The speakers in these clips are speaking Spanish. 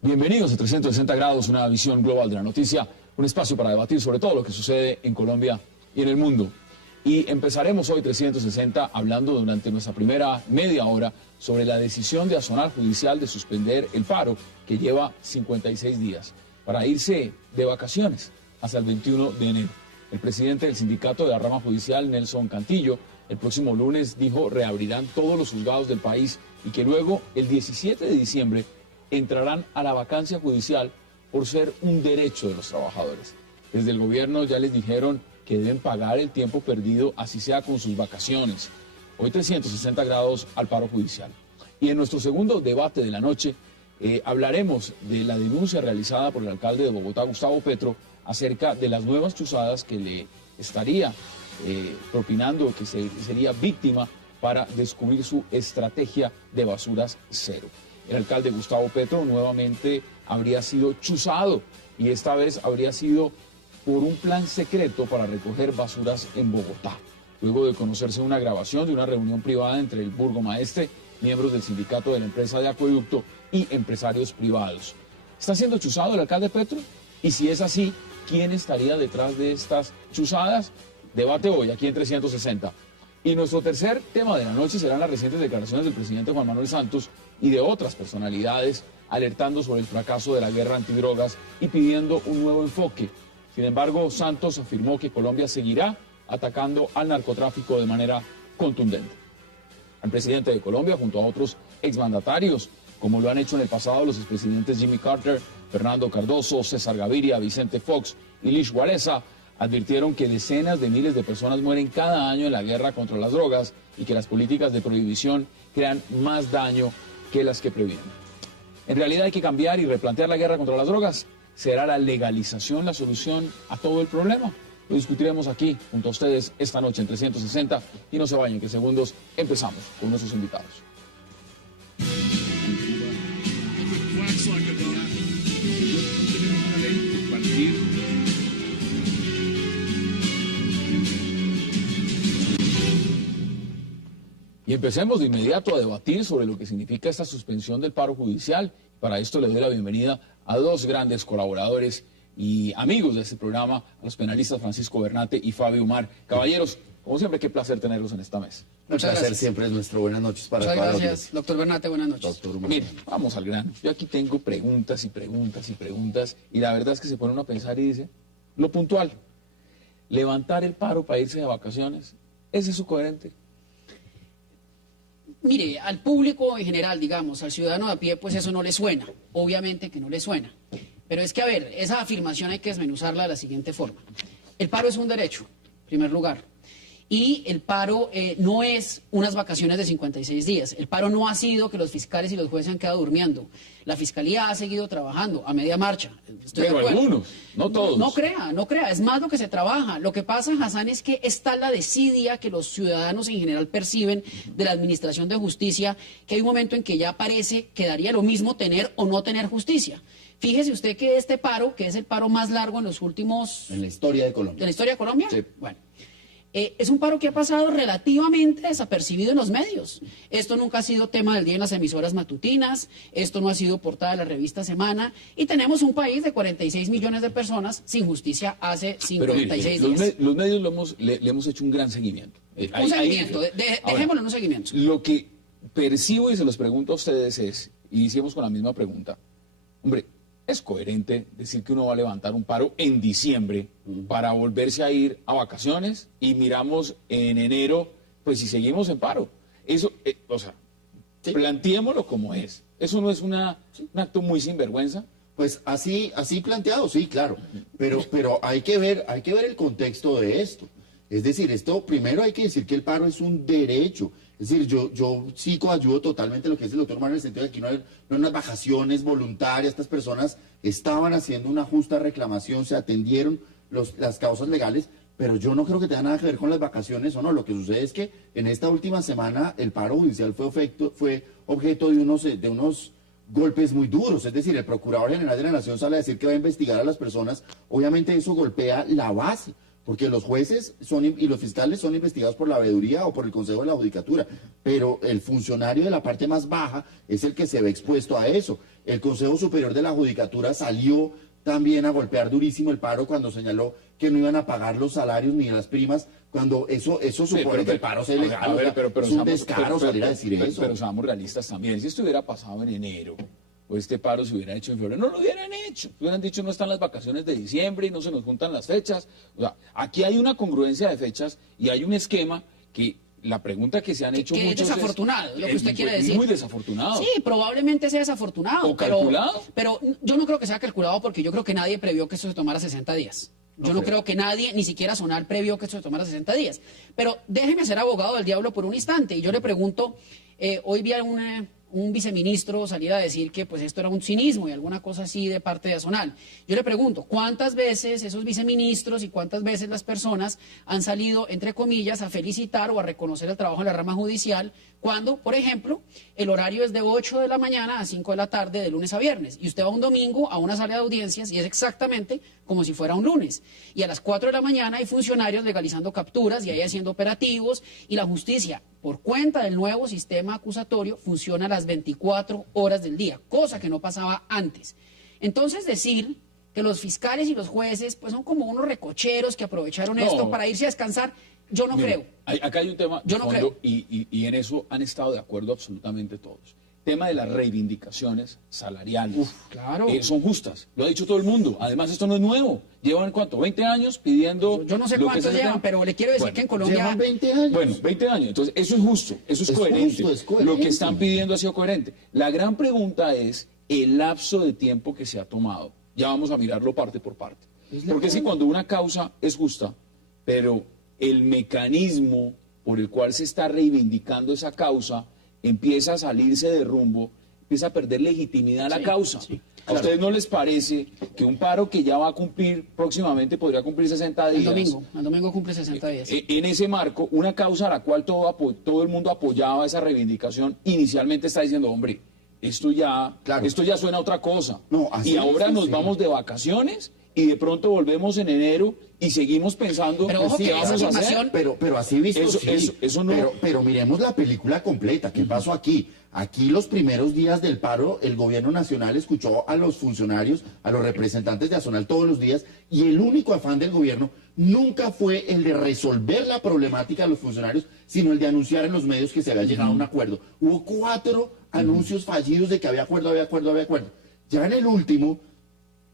Bienvenidos a 360 grados, una visión global de la noticia, un espacio para debatir sobre todo lo que sucede en Colombia y en el mundo. Y empezaremos hoy 360 hablando durante nuestra primera media hora sobre la decisión de Azonal Judicial de suspender el paro que lleva 56 días para irse de vacaciones hasta el 21 de enero. El presidente del sindicato de la rama judicial, Nelson Cantillo, el próximo lunes dijo reabrirán todos los juzgados del país y que luego el 17 de diciembre entrarán a la vacancia judicial por ser un derecho de los trabajadores. Desde el gobierno ya les dijeron que deben pagar el tiempo perdido, así sea con sus vacaciones. Hoy 360 grados al paro judicial. Y en nuestro segundo debate de la noche hablaremos de la denuncia realizada por el alcalde de Bogotá, Gustavo Petro, acerca de las nuevas chuzadas que le estaría propinando, que sería víctima para descubrir su estrategia de basuras cero. El alcalde Gustavo Petro nuevamente habría sido chuzado y esta vez habría sido por un plan secreto para recoger basuras en Bogotá. Luego de conocerse una grabación de una reunión privada entre el burgomaestre, miembros del sindicato de la empresa de acueducto y empresarios privados. ¿Está siendo chuzado el alcalde Petro? Y si es así, ¿quién estaría detrás de estas chuzadas? Debate hoy aquí en 360. Y nuestro tercer tema de la noche serán las recientes declaraciones del presidente Juan Manuel Santos y de otras personalidades alertando sobre el fracaso de la guerra antidrogas y pidiendo un nuevo enfoque. Sin embargo, Santos afirmó que Colombia seguirá atacando al narcotráfico de manera contundente. El presidente de Colombia, junto a otros exmandatarios, como lo han hecho en el pasado los expresidentes Jimmy Carter, Fernando Cardoso, César Gaviria, Vicente Fox y Lich Walesa, advirtieron que decenas de miles de personas mueren cada año en la guerra contra las drogas y que las políticas de prohibición crean más daño que las que previenen. En realidad hay que cambiar y replantear la guerra contra las drogas. ¿Será la legalización la solución a todo el problema? Lo discutiremos aquí junto a ustedes esta noche en 360 y no se vayan, que en segundos empezamos con nuestros invitados. Y empecemos de inmediato a debatir sobre lo que significa esta suspensión del paro judicial. Para esto le doy la bienvenida a dos grandes colaboradores y amigos de este programa, a los penalistas Francisco Bernate y Fabio Umar. Caballeros, como siempre, qué placer tenerlos en esta mesa. Muchas gracias. Siempre es nuestro. Buenas noches para todos. Muchas gracias, doctor Bernate, buenas noches. Doctor Umar. Mire, vamos al grano. Yo aquí tengo preguntas y preguntas y preguntas, y la verdad es que se pone uno a pensar y dice, lo puntual, levantar el paro para irse de vacaciones, ¿es eso coherente? Mire, al público en general, digamos, al ciudadano de a pie, pues eso no le suena. Obviamente que no le suena. Pero es que, a ver, esa afirmación hay que desmenuzarla de la siguiente forma. El paro es un derecho, en primer lugar. Y el paro no es unas vacaciones de 56 días. El paro no ha sido que los fiscales y los jueces han quedado durmiendo. La fiscalía ha seguido trabajando a media marcha. Pero algunos, no todos. No crea. Es más lo que se trabaja. Lo que pasa, Hassan, es que está la desidia que los ciudadanos en general perciben de la administración de justicia, que hay un momento en que ya parece que daría lo mismo tener o no tener justicia. Fíjese usted que este paro, que es el paro más largo en los últimos... En la historia de Colombia. ¿En la historia de Colombia? Sí. Bueno. Es un paro que ha pasado relativamente desapercibido en los medios. Esto nunca ha sido tema del día en las emisoras matutinas, esto no ha sido portada de la revista Semana, y tenemos un país de 46 millones de personas sin justicia hace 56 días. Los medios le hemos hecho un gran seguimiento. Un seguimiento, dejémoslo en un seguimiento. Lo que percibo y se los pregunto a ustedes es, y hicimos con la misma pregunta, hombre, ¿es coherente decir que uno va a levantar un paro en diciembre para volverse a ir a vacaciones y miramos en enero, pues si seguimos en paro? Eso, Sí. Planteémoslo como es. ¿Eso no es un acto muy sinvergüenza? Pues así planteado, sí, claro. Pero hay que ver el contexto de esto. Es decir, esto primero hay que decir que el paro es un derecho. Es decir, yo sí coayudo totalmente lo que dice el doctor Manuel, en el sentido de que no hay unas vacaciones voluntarias. Estas personas estaban haciendo una justa reclamación, se atendieron las causas legales, pero yo no creo que tenga nada que ver con las vacaciones o no. Lo que sucede es que en esta última semana el paro judicial fue objeto de unos golpes muy duros. Es decir, el Procurador General de la Nación sale a decir que va a investigar a las personas. Obviamente eso golpea la base, porque los jueces y los fiscales son investigados por la veeduría o por el Consejo de la Judicatura, pero el funcionario de la parte más baja es el que se ve expuesto a eso. El Consejo Superior de la Judicatura salió también a golpear durísimo el paro cuando señaló que no iban a pagar los salarios ni las primas, cuando eso supone que el paro sea ilegal. Es un descaro salir a decir eso. Pero seamos realistas también. Si esto hubiera pasado en enero, o este paro se hubiera hecho en febrero, no lo hubieran hecho. Hubieran dicho, no están las vacaciones de diciembre y no se nos juntan las fechas. O sea, aquí hay una congruencia de fechas y hay un esquema que la pregunta que se han hecho que muchos es desafortunado, lo que usted quiere decir. Muy desafortunado. Sí, probablemente sea desafortunado. ¿O calculado? Pero yo no creo que sea calculado porque yo creo que nadie previó que esto se tomara 60 días. Yo no creo que nadie, ni siquiera Zonal, previó que esto se tomara 60 días. Pero déjeme ser abogado del diablo por un instante. Y yo le pregunto, hoy vi a un viceministro salir a decir que pues esto era un cinismo y alguna cosa así de parte de Zonal. Yo le pregunto, ¿cuántas veces esos viceministros y cuántas veces las personas han salido, entre comillas, a felicitar o a reconocer el trabajo de la rama judicial cuando, por ejemplo, el horario es de 8 de la mañana a 5 de la tarde de lunes a viernes y usted va un domingo a una sala de audiencias y es exactamente como si fuera un lunes? Y a las 4 de la mañana hay funcionarios legalizando capturas y ahí haciendo operativos y la justicia, por cuenta del nuevo sistema acusatorio, funciona a las 24 horas del día, cosa que no pasaba antes. Entonces decir que los fiscales y los jueces pues son como unos recocheros que aprovecharon esto para irse a descansar, yo no creo. Acá hay un tema yo no creo. Y en eso han estado de acuerdo absolutamente todos. Tema de las reivindicaciones salariales. Claro. Son justas, lo ha dicho todo el mundo. Además, esto no es nuevo. Llevan, ¿cuánto? 20 años pidiendo... Yo no sé cuántos llevan, pero le quiero decir que en Colombia... Llevan 20 años. Bueno, 20 años. Entonces, eso es justo, eso es coherente. Justo, es coherente. Lo que están pidiendo ha sido coherente. La gran pregunta es el lapso de tiempo que se ha tomado. Ya vamos a mirarlo parte por parte. Porque si cuando una causa es justa, pero el mecanismo por el cual se está reivindicando esa causa empieza a salirse de rumbo, empieza a perder legitimidad la causa. Sí, claro. ¿A ustedes no les parece que un paro que ya va a cumplir próximamente, podría cumplir 60 días? El domingo cumple 60 días. En ese marco, una causa a la cual todo el mundo apoyaba esa reivindicación, inicialmente está diciendo, hombre, esto ya suena a otra cosa. No, y ahora nos vamos de vacaciones y de pronto volvemos en enero y seguimos pensando pero ojo, qué vamos a hacer. Pero así visto, eso no... pero miremos la película completa. ¿Qué pasó aquí? Aquí los primeros días del paro, el gobierno nacional escuchó a los funcionarios, a los representantes de Azonal todos los días, y el único afán del gobierno nunca fue el de resolver la problemática de los funcionarios, sino el de anunciar en los medios que se había llegado a un acuerdo. Hubo 4 anuncios fallidos de que había acuerdo. Ya en el último,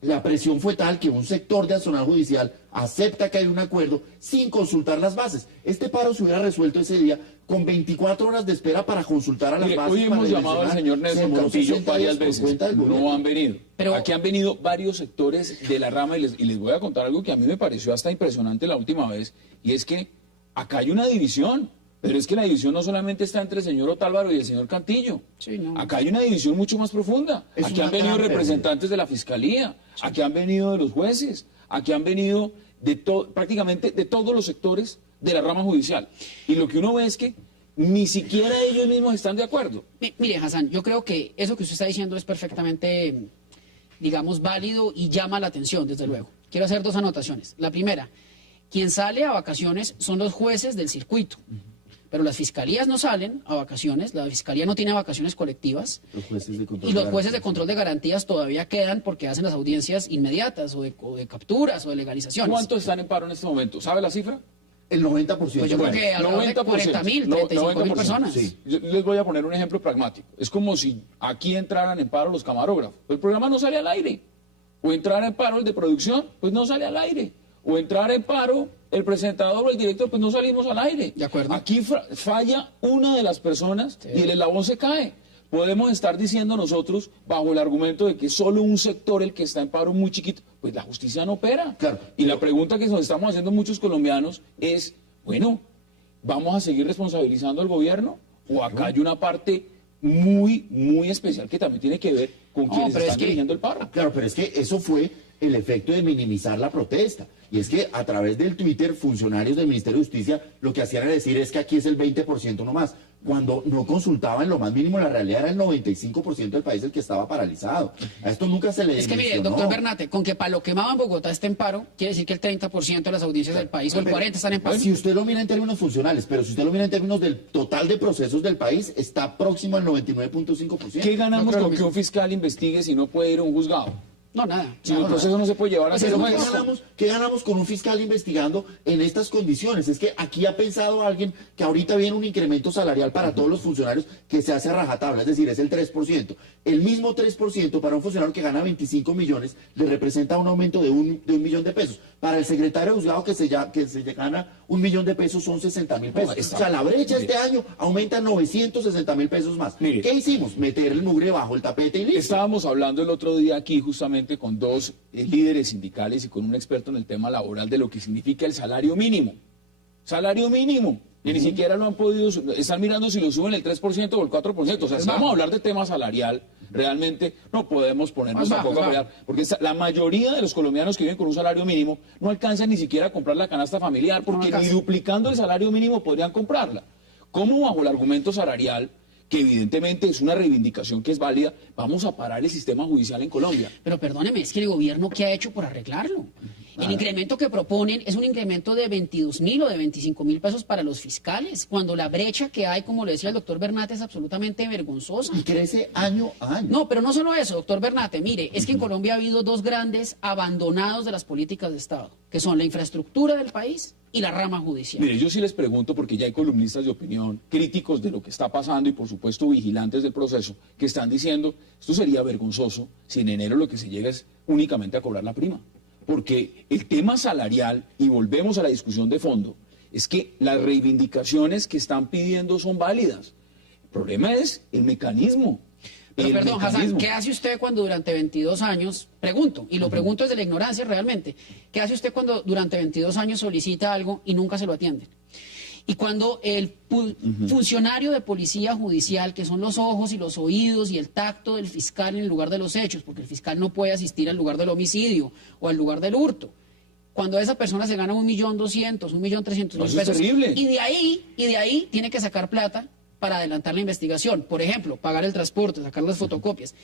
la presión fue tal que un sector de Azonal Judicial acepta que hay un acuerdo sin consultar las bases. Este paro se hubiera resuelto ese día con 24 horas de espera para consultar a las bases. Hoy hemos llamado al señor Nelson Cantillo varias veces, no han venido. Pero aquí han venido varios sectores de la rama y les voy a contar algo que a mí me pareció hasta impresionante la última vez, y es que acá hay una división. Pero es que la división no solamente está entre el señor Otálvaro y el señor Cantillo. Sí, no. Acá hay una división mucho más profunda. Aquí han venido representantes de la Fiscalía, aquí han venido de los jueces, aquí han venido prácticamente de todos los sectores de la rama judicial. Y lo que uno ve es que ni siquiera ellos mismos están de acuerdo. Mire, Hassan, yo creo que eso que usted está diciendo es perfectamente, digamos, válido y llama la atención, desde luego. Quiero hacer 2 anotaciones. La primera, quien sale a vacaciones son los jueces del circuito. Pero las fiscalías no salen a vacaciones, la fiscalía no tiene vacaciones colectivas y los jueces de control de garantías todavía quedan porque hacen las audiencias inmediatas o de capturas o de legalizaciones. ¿Cuántos están en paro en este momento? ¿Sabe la cifra? El 90%. Pues yo creo que alrededor de 40.000, 35.000 personas. Sí. Yo les voy a poner un ejemplo pragmático. Es como si aquí entraran en paro los camarógrafos. El programa no sale al aire. O entrar en paro el de producción, pues no sale al aire. O entrar en paro el presentador o el director, pues no salimos al aire. De acuerdo. Aquí falla una de las personas y el eslabón se cae. Podemos estar diciendo nosotros, bajo el argumento de que solo un sector, el que está en paro muy chiquito, pues la justicia no opera. Claro. Y la pregunta que nos estamos haciendo muchos colombianos es, bueno, ¿vamos a seguir responsabilizando al gobierno? ¿O acá hay una parte muy, muy especial que también tiene que ver con quienes están dirigiendo el paro? Claro, pero es que eso fue el efecto de minimizar la protesta. Y es que a través del Twitter, funcionarios del Ministerio de Justicia lo que hacían era decir es que aquí es el 20% nomás. cuando no consultaba en lo más mínimo, la realidad era el 95% del país el que estaba paralizado. A esto nunca se le Es que mire, doctor Bernate, con que para lo quemado en Bogotá esté en paro, quiere decir que el 30% de las audiencias del país o el 40% están en paro. Si usted lo mira en términos funcionales, pero si usted lo mira en términos del total de procesos del país, está próximo al 99.5%. ¿Qué ganamos No, con que un fiscal investigue si no puede ir a un juzgado? No, nada. Si el proceso no se puede llevar a Pues cero. ¿Qué ganamos con un fiscal investigando en estas condiciones? Es que aquí ha pensado alguien que ahorita viene un incremento salarial para todos los funcionarios que se hace a rajatabla, es decir, es el 3%. El mismo 3% para un funcionario que gana 25 millones le representa un aumento de un millón de pesos. Para el secretario de juzgado que se gana 1 millón de pesos son 60.000 pesos. O sea, la brecha este año aumenta 960.000 pesos más. Mire. ¿Qué hicimos? Meter el mugre bajo el tapete y listo. Estábamos hablando el otro día aquí justamente con dos líderes sindicales y con un experto en el tema laboral de lo que significa el salario mínimo. Salario mínimo. Y ni siquiera lo han podido, están mirando si lo suben el 3% o el 4%. O sea, si vamos a hablar de tema salarial, realmente no podemos ponernos tampoco a pelear. Porque la mayoría de los colombianos que viven con un salario mínimo no alcanzan ni siquiera a comprar la canasta familiar, porque ni duplicando el salario mínimo podrían comprarla. ¿Cómo bajo el argumento salarial, que evidentemente es una reivindicación que es válida, vamos a parar el sistema judicial en Colombia? Pero perdóneme, es que el gobierno, ¿qué ha hecho por arreglarlo? El incremento que proponen es un incremento de 22.000 o de 25.000 pesos para los fiscales, cuando la brecha que hay, como lo decía el doctor Bernate, es absolutamente vergonzosa. Y crece año a año. No, pero no solo eso, doctor Bernate. Mire, es que en Colombia ha habido dos grandes abandonados de las políticas de Estado, que son la infraestructura del país y la rama judicial. Mire, yo sí les pregunto, porque ya hay columnistas de opinión, críticos de lo que está pasando y por supuesto vigilantes del proceso, que están diciendo, esto sería vergonzoso si en enero lo que se llega es únicamente a cobrar la prima. Porque el tema salarial, y volvemos a la discusión de fondo, es que las reivindicaciones que están pidiendo son válidas. El problema es el mecanismo. Pero perdón, Hassan, ¿qué hace usted cuando durante 22 años, pregunto, y lo pregunto desde la ignorancia realmente, ¿qué hace usted cuando durante 22 años solicita algo y nunca se lo atienden? Y cuando el funcionario de policía judicial, que son los ojos y los oídos y el tacto del fiscal en el lugar de los hechos, porque el fiscal no puede asistir al lugar del homicidio o al lugar del hurto, cuando esa persona se gana 1.200.000, 1.300.000 pesos, es terrible. y de ahí tiene que sacar plata para adelantar la investigación, por ejemplo, pagar el transporte, sacar las fotocopias.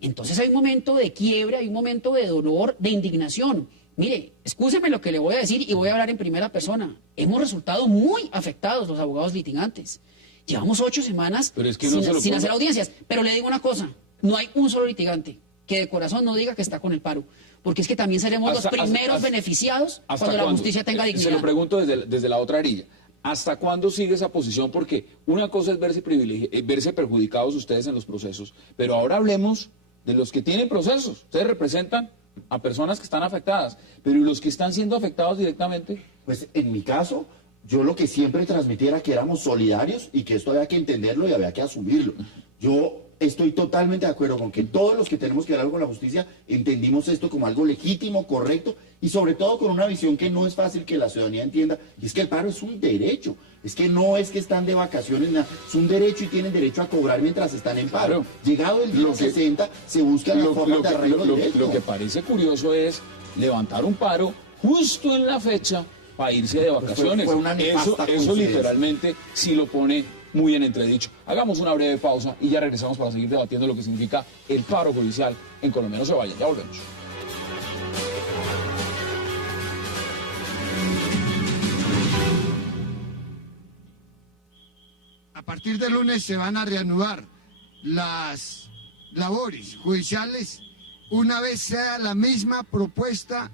Entonces hay un momento de quiebre, hay un momento de dolor, de indignación. Mire, escúcheme lo que le voy a decir y voy a hablar en primera persona. Hemos resultado muy afectados los abogados litigantes. Llevamos 8 semanas sin hacer audiencias. Pero le digo una cosa, no hay un solo litigante que de corazón no diga que está con el paro. Porque es que también seremos los primeros beneficiados cuando la justicia tenga dignidad. Se lo pregunto desde la otra orilla. ¿Hasta cuándo sigue esa posición? Porque una cosa es verse perjudicados ustedes en los procesos, pero ahora hablemos de los que tienen procesos. Ustedes representan a personas que están afectadas, pero ¿y los que están siendo afectados directamente? Pues en mi caso, yo lo que siempre transmití era que éramos solidarios y que esto había que entenderlo y había que asumirlo. Yo estoy totalmente de acuerdo con que todos los que tenemos que ver algo con la justicia entendimos esto como algo legítimo, correcto y sobre todo con una visión que no es fácil que la ciudadanía entienda, y es que el paro es un derecho, es que no es que están de vacaciones, nada, es un derecho y tienen derecho a cobrar mientras están en paro. Claro. Llegado el día 60 se buscan las formas de arreglo directo. Lo que parece curioso es levantar un paro justo en la fecha para irse de vacaciones. Fue una nefasta eso coincidencia. literalmente sí lo pone muy en entredicho. Hagamos una breve pausa y ya regresamos para seguir debatiendo lo que significa el paro judicial en Colombia. No se vayan, ya volvemos. A partir del lunes se van a reanudar las labores judiciales una vez sea la misma propuesta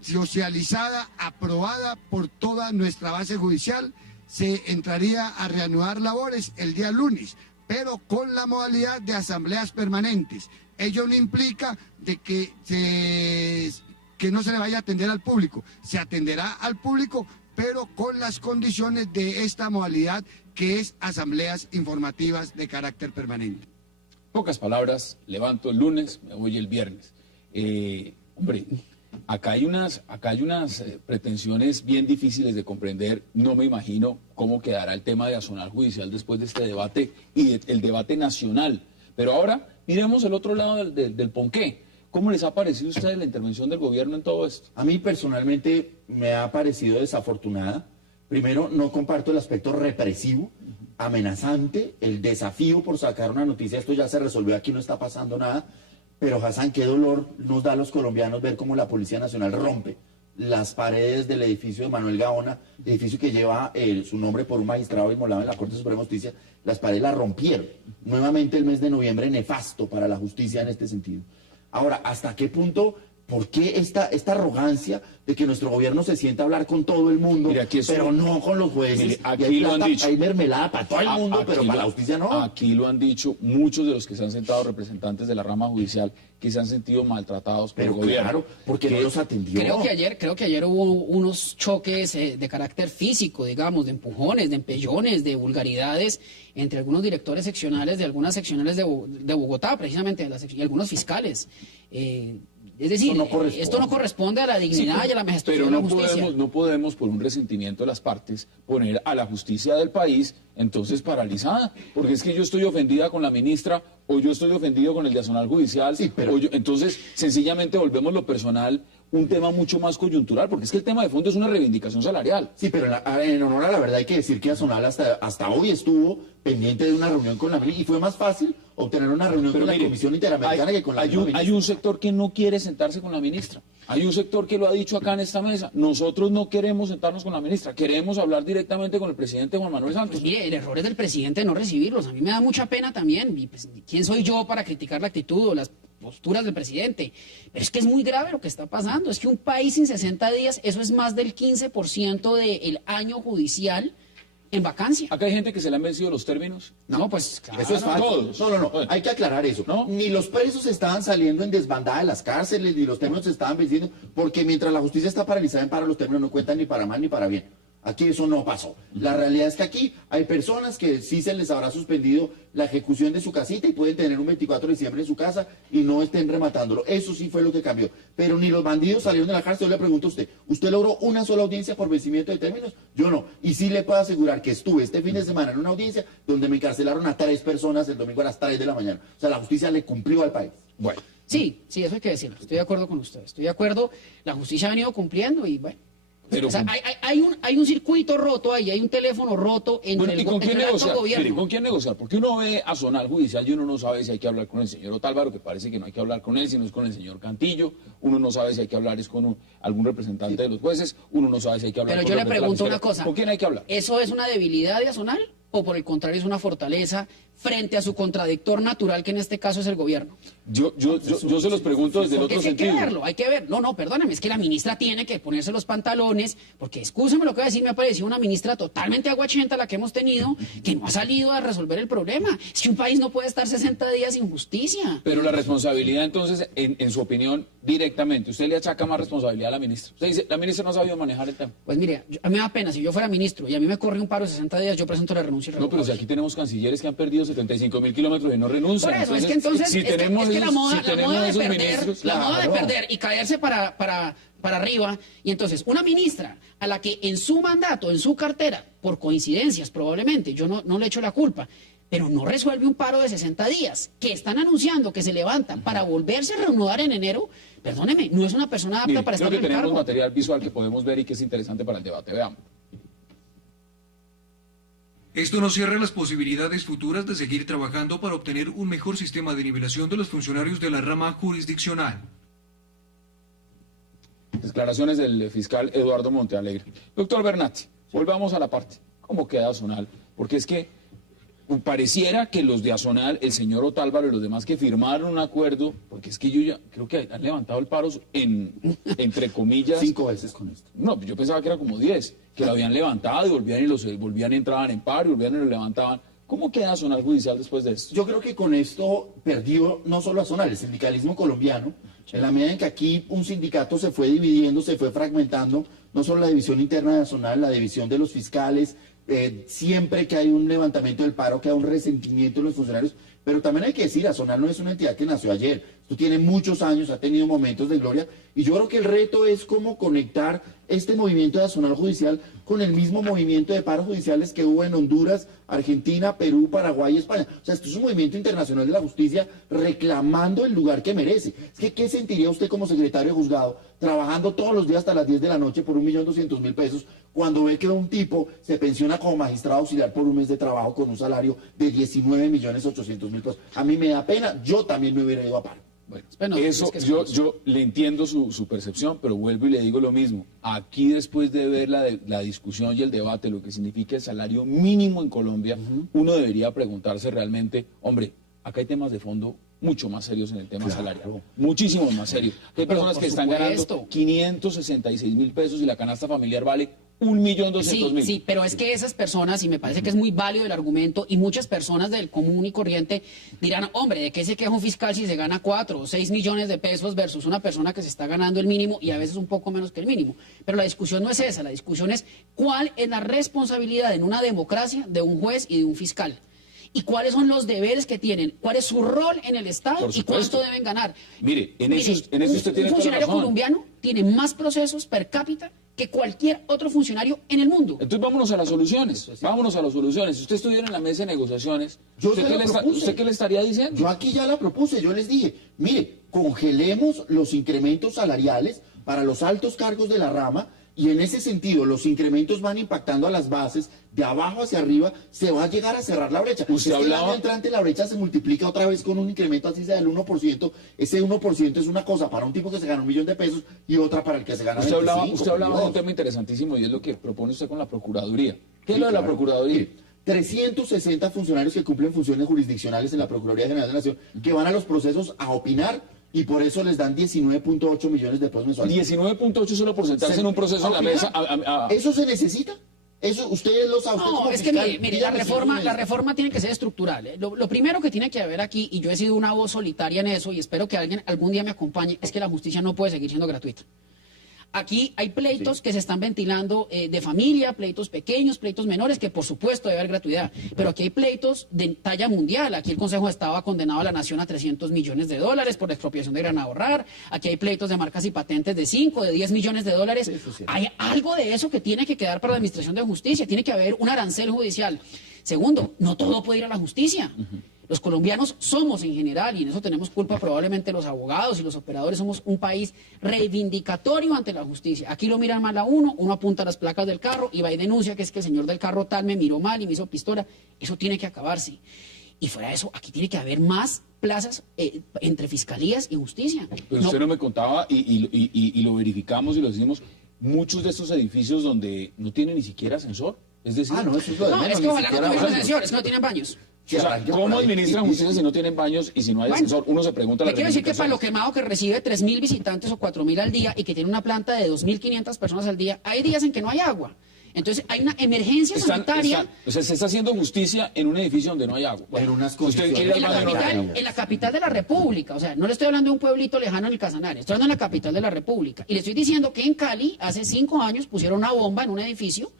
socializada, aprobada por toda nuestra base judicial. Se entraría a reanudar labores el día lunes, pero con la modalidad de asambleas permanentes. Ello no implica de que no se le vaya a atender al público. Se atenderá al público, pero con las condiciones de esta modalidad, que es asambleas informativas de carácter permanente. Pocas palabras, levanto el lunes, me voy el viernes. Hombre, acá hay unas pretensiones bien difíciles de comprender. No me imagino cómo quedará el tema de accionar judicial después de este debate y el debate nacional. Pero ahora miremos el otro lado del ponqué. ¿Cómo les ha parecido a ustedes la intervención del gobierno en todo esto? A mí personalmente me ha parecido desafortunada. Primero, no comparto el aspecto represivo. amenazante, el desafío por sacar una noticia, esto ya se resolvió, aquí no está pasando nada, pero Hassan, qué dolor nos da a los colombianos ver cómo la Policía Nacional rompe las paredes del edificio de Manuel Gaona, edificio que lleva su nombre por un magistrado inmolado en la Corte Suprema de Justicia, las paredes las rompieron. Nuevamente el mes de noviembre nefasto para la justicia en este sentido. Ahora, ¿hasta qué punto? ¿Por qué esta arrogancia de que nuestro gobierno se sienta a hablar con todo el mundo, Mire, pero no con los jueces? Mire, aquí y hay lo han dicho. hay mermelada para todo el mundo, pero para la justicia no. Aquí lo han dicho muchos de los que se han sentado representantes de la rama judicial que se han sentido maltratados por el Pero gobierno. claro, porque no los atendió. Creo que ayer hubo unos choques de carácter físico, digamos, de empujones, de empellones, de vulgaridades entre algunos directores seccionales de algunas seccionales de Bogotá, precisamente, y algunos fiscales. Es decir, esto no corresponde a la dignidad y a la majestuosidad de la justicia. No podemos, por un resentimiento de las partes, poner a la justicia del país entonces paralizada, porque es que yo estoy ofendida con la ministra o yo estoy ofendido con el de Azonal Judicial, Sí, pero... entonces sencillamente volvemos lo personal un tema mucho más coyuntural, porque es que el tema de fondo es una reivindicación salarial. Sí, pero en honor a la verdad hay que decir que Azonal hasta hoy estuvo pendiente de una reunión con la ministra y fue más fácil obtener una reunión con la Comisión Interamericana que con la ministra. Hay un sector que no quiere sentarse con la ministra. Hay un sector que lo ha dicho acá en esta mesa. Nosotros no queremos sentarnos con la ministra, queremos hablar directamente con el presidente Juan Manuel Santos. Pues mire, el error es del presidente no recibirlos. A mí me da mucha pena también. Y pues, ¿quién soy yo para criticar la actitud o las posturas del presidente? Pero es que es muy grave lo que está pasando. Es que un país sin 60 días, eso es más del 15% del año judicial en vacancia. Acá hay gente que se le han vencido los términos. No, pues claro. Eso es falso. todos. No. Hay que aclarar eso. ¿No? Ni los presos estaban saliendo en desbandada de las cárceles, ni los términos se estaban venciendo, porque mientras la justicia está paralizada en paro, los términos no cuentan ni para mal ni para bien. Aquí eso no pasó. La realidad es que aquí hay personas que sí se les habrá suspendido la ejecución de su casita y pueden tener un 24 de diciembre en su casa y no estén rematándolo. Eso sí fue lo que cambió. Pero ni los bandidos salieron de la cárcel. Yo le pregunto a usted, ¿usted logró una sola audiencia por vencimiento de términos? Yo no. Y sí le puedo asegurar que estuve este fin de semana en una audiencia donde me encarcelaron a 3 personas el domingo a las 3 de la mañana. O sea, la justicia le cumplió al país. Bueno. Sí, eso hay que decirlo. Estoy de acuerdo con usted. Estoy de acuerdo. La justicia ha venido cumpliendo y bueno. Pero, O sea, hay un circuito roto ahí, hay un teléfono roto entre bueno, ¿y con quién entre el alto negociar? gobierno. Mire, ¿con quién negociar? Porque uno ve a Zonal Judicial y uno no sabe si hay que hablar con el señor Otálvaro, que parece que no hay que hablar con él, sino es con el señor Cantillo. Uno no sabe si hay que hablar es con algún representante de los jueces. Uno no sabe si hay que hablar Pero con yo le los de la pregunto Fiscalía. una cosa. ¿Con quién hay que hablar? ¿Eso es una debilidad de Azonal o por el contrario es una fortaleza frente a su contradictor natural, que en este caso es el gobierno? Yo se los pregunto desde el Porque otro hay que sentido. verlo, hay que ver. No, perdóneme, es que la ministra tiene que ponerse los pantalones, porque escúcheme lo que voy a decir, me ha parecido una ministra totalmente aguachenta la que hemos tenido, que no ha salido a resolver el problema. Es que un país no puede estar 60 días sin justicia. Pero la responsabilidad, entonces, en su opinión, directamente, usted le achaca más responsabilidad a la ministra. Usted dice, la ministra no ha sabido manejar el tema. Pues mire, a mí me da pena, si yo fuera ministro y a mí me corre un paro de 60 días, yo presento la renuncia No, pero si aquí tenemos cancilleres que han perdido 75.000 kilómetros y no renuncian. Por eso, es que entonces, si es que tenemos la moda, si tenemos de esos perder, ministros, la moda de claro. perder y caerse para arriba, y entonces una ministra a la que en su mandato, en su cartera, por coincidencias probablemente, yo no le echo la culpa, pero no resuelve un paro de 60 días, que están anunciando que se levantan para volverse a reanudar en enero, perdóneme, no es una persona apta mire, para creo estar que en el tenemos cargo. material visual que podemos ver y que es interesante para el debate. Veamos. Esto no cierra las posibilidades futuras de seguir trabajando para obtener un mejor sistema de nivelación de los funcionarios de la rama jurisdiccional. Declaraciones del fiscal Eduardo Montealegre. Doctor Bernatti, volvamos a la parte. ¿Cómo queda Azonal? Porque es que pareciera que los de Azonal, el señor Otálvaro y los demás que firmaron un acuerdo, porque es que yo ya creo que han levantado el paro entre comillas. 5 veces con esto. No, yo pensaba que era como 10, que lo habían levantado y volvían y entraban en paro y volvían y lo levantaban. ¿Cómo queda Azonal Judicial después de esto? Yo creo que con esto perdió no solo Azonal, el sindicalismo colombiano, en la medida en que aquí un sindicato se fue dividiendo, se fue fragmentando, no solo la división interna de Azonal, la división de los fiscales, siempre que hay un levantamiento del paro, que hay un resentimiento de los funcionarios, pero también hay que decir, Azonal no es una entidad que nació ayer, Esto tiene muchos años, ha tenido momentos de gloria, y yo creo que el reto es cómo conectar este movimiento de accionar judicial con el mismo movimiento de paros judiciales que hubo en Honduras, Argentina, Perú, Paraguay y España. O sea, esto es un movimiento internacional de la justicia reclamando el lugar que merece. Es que, ¿qué sentiría usted como secretario de juzgado trabajando todos los días hasta las 10 de la noche por 1.200.000 pesos cuando ve que un tipo se pensiona como magistrado auxiliar por un mes de trabajo con un salario de 19.800.000 pesos? A mí me da pena, yo también me hubiera ido a paro. Bueno, eso, yo le entiendo su percepción, pero vuelvo y le digo lo mismo. Aquí, después de ver la discusión y el debate, lo que significa el salario mínimo en Colombia, uno debería preguntarse realmente, hombre, acá hay temas de fondo mucho más serios en el tema salarial, muchísimo más serios. Hay personas que están ganando 566.000 pesos y la canasta familiar vale 1.200.000. Sí, pero es que esas personas, y me parece que es muy válido el argumento, y muchas personas del común y corriente dirán, hombre, ¿de qué se queja un fiscal si se gana 4 o 6 millones de pesos versus una persona que se está ganando el mínimo y a veces un poco menos que el mínimo? Pero la discusión no es esa, la discusión es cuál es la responsabilidad en una democracia de un juez y de un fiscal. Y cuáles son los deberes que tienen, cuál es su rol en el Estado y cuánto deben ganar. Mire, en eso usted tiene toda la razón. Un funcionario colombiano tiene más procesos per cápita que cualquier otro funcionario en el mundo. Entonces vámonos a las soluciones, vámonos a las soluciones. Si usted estuviera en la mesa de negociaciones, ¿usted qué le estaría diciendo? Yo aquí ya la propuse, yo les dije, mire, congelemos los incrementos salariales para los altos cargos de la rama, y en ese sentido los incrementos van impactando a las bases, de abajo hacia arriba, se va a llegar a cerrar la brecha. Usted hablaba... El año entrante la brecha se multiplica otra vez con un incremento así sea del 1%, ese 1% es una cosa para un tipo que se gana 1 millón de pesos y otra para el que se gana 25. Usted hablaba de un tema interesantísimo y es lo que propone usted con la Procuraduría. ¿Qué es lo de la Procuraduría? 360 funcionarios que cumplen funciones jurisdiccionales en la Procuraduría General de la Nación, que van a los procesos a opinar, y por eso les dan 19.8 millones de pesos mensuales. 19.8 solo por sentarse en un proceso en la mesa. ¿Eso se necesita? Eso ustedes lo saben. No, es que mire, la reforma tiene que ser estructural. Lo primero que tiene que haber aquí, y yo he sido una voz solitaria en eso, y espero que alguien algún día me acompañe, es que la justicia no puede seguir siendo gratuita. Aquí hay pleitos que se están ventilando de familia, pleitos pequeños, pleitos menores, que por supuesto debe haber gratuidad. Pero aquí hay pleitos de talla mundial. Aquí el Consejo de Estado ha condenado a la nación a 300 millones de dólares por la expropiación de gran ahorrar. Aquí hay pleitos de marcas y patentes de 5, de 10 millones de dólares. Hay algo de eso que tiene que quedar para la Administración de Justicia. Tiene que haber un arancel judicial. Segundo, no todo puede ir a la justicia. Los colombianos somos en general, y en eso tenemos culpa probablemente los abogados y los operadores, somos un país reivindicatorio ante la justicia. Aquí lo miran mal a uno apunta las placas del carro y va y denuncia que es que el señor del carro tal me miró mal y me hizo pistola. Eso tiene que acabarse. Y fuera de eso, aquí tiene que haber más plazas entre fiscalías y justicia. Pero usted no me contaba, y lo verificamos y lo decimos, muchos de estos edificios donde no tienen ni siquiera ascensor. Es decir, eso es lo de menos, es que ojalá no tuvieran ascensor, es que no tienen baños. O sea, ¿cómo administran justicia si no tienen baños y si no hay ascensor? Uno se pregunta... Le quiero decir que Palo Quemado, que recibe 3.000 visitantes o 4.000 al día y que tiene una planta de 2.500 personas al día, hay días en que no hay agua. Entonces hay una emergencia sanitaria. O sea, se está haciendo justicia en un edificio donde no hay agua. En unas condiciones. En la capital de la República. O sea, no le estoy hablando de un pueblito lejano en el Casanare, estoy hablando de la capital de la República. Y le estoy diciendo que en Cali, hace 5 años, pusieron una bomba en un edificio.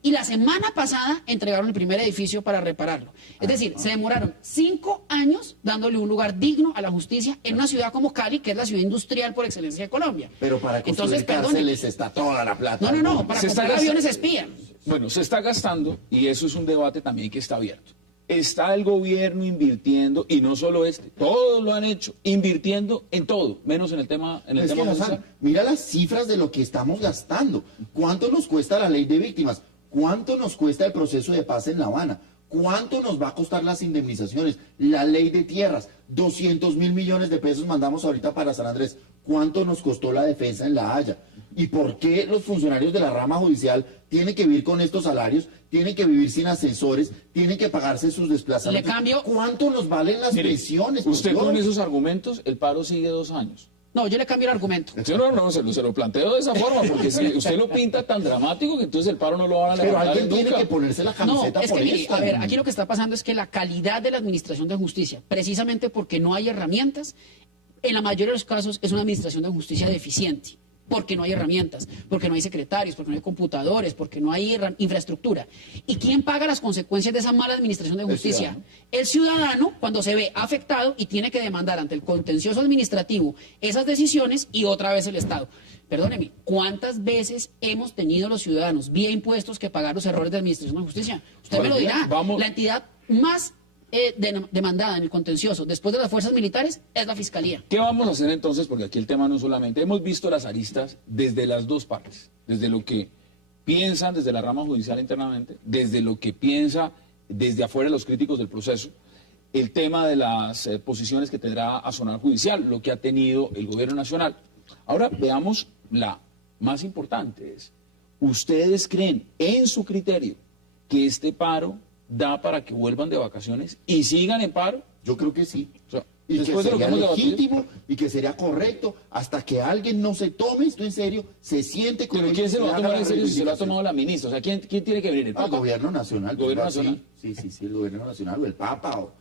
Y la semana pasada entregaron el primer edificio para repararlo. Es decir, se demoraron 5 años dándole un lugar digno a la justicia en una ciudad como Cali, que es la ciudad industrial por excelencia de Colombia. Pero para construir cárceles está toda la plata. No, para comprar aviones espía. Bueno, se está gastando, y eso es un debate también que está abierto. Está el gobierno invirtiendo, y no solo todos lo han hecho, invirtiendo en todo, menos en el tema judicial. Mira las cifras de lo que estamos gastando. ¿Cuánto nos cuesta la ley de víctimas? ¿Cuánto nos cuesta el proceso de paz en La Habana? ¿Cuánto nos va a costar las indemnizaciones? La ley de tierras, 200.000 millones de pesos mandamos ahorita para San Andrés. ¿Cuánto nos costó la defensa en La Haya? ¿Y por qué los funcionarios de la rama judicial tienen que vivir con estos salarios? Tienen que vivir sin ascensores, tienen que pagarse sus desplazamientos. ¿Cuánto nos valen las pensiones? Usted con esos argumentos, el paro sigue 2 años. No, yo le cambio el argumento. Yo no, se lo planteo de esa forma, porque si usted lo pinta tan dramático que entonces el paro no lo van a levantar. Pero alguien tiene que ponerse la camiseta por esto. A ver, aquí lo que está pasando es que la calidad de la administración de justicia, precisamente porque no hay herramientas, en la mayoría de los casos es una administración de justicia deficiente. porque no hay herramientas, porque no hay secretarios, porque no hay computadores, porque no hay infraestructura. ¿Y quién paga las consecuencias de esa mala administración de justicia? El ciudadano, cuando se ve afectado y tiene que demandar ante el contencioso administrativo esas decisiones, y otra vez el Estado. Perdóneme, ¿cuántas veces hemos tenido los ciudadanos vía impuestos que pagar los errores de administración de justicia? Usted me lo dirá. La entidad más demandada en el contencioso después de las fuerzas militares es la Fiscalía. ¿Qué vamos a hacer entonces? Porque aquí el tema no solamente... Hemos visto las aristas desde las dos partes, desde lo que piensan desde la rama judicial internamente, desde lo que piensa desde afuera los críticos del proceso, el tema de las posiciones que tendrá a sonar judicial, lo que ha tenido el gobierno nacional. Ahora veamos la más importante, es, ¿ustedes creen en su criterio que este paro da para que vuelvan de vacaciones y sigan en paro? Yo creo que sí. O sea, Y que después de lo que sería hemos debatido. legítimo y que sería correcto hasta que alguien no se tome esto en serio, se siente con Pero ellos ¿quién se y lo va a haga tomar la en serio si se lo ha reivindicación? tomado la ministra? O sea, ¿quién tiene que venir? ¿El El Papa? gobierno nacional. ¿Gobierno ¿verdad? nacional? Sí, el gobierno nacional o el Papa o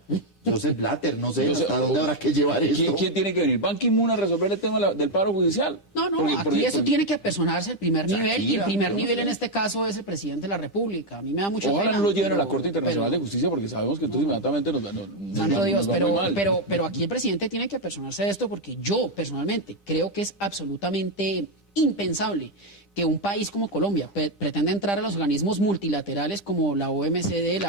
Joseph Blatter, no sé No sé, hasta dónde habrá que llevar esto. ¿Quién tiene que venir? ¿Ban Ki-moon a resolver el tema del paro judicial? No, Porque- aquí eso tiene que apersonarse el primer nivel, y el Shakira, primer yo no nivel sé. en este caso es el presidente de la República. A mí me da mucha Ojalá pena. no lo lleven a la pero- Corte Internacional pero- de Justicia porque sabemos que entonces inmediatamente nos Santo Dios, va muy mal. pero aquí el presidente tiene que apersonarse de esto, porque yo personalmente creo que es absolutamente impensable que un país como Colombia pretenda entrar a los organismos multilaterales como la OMCD,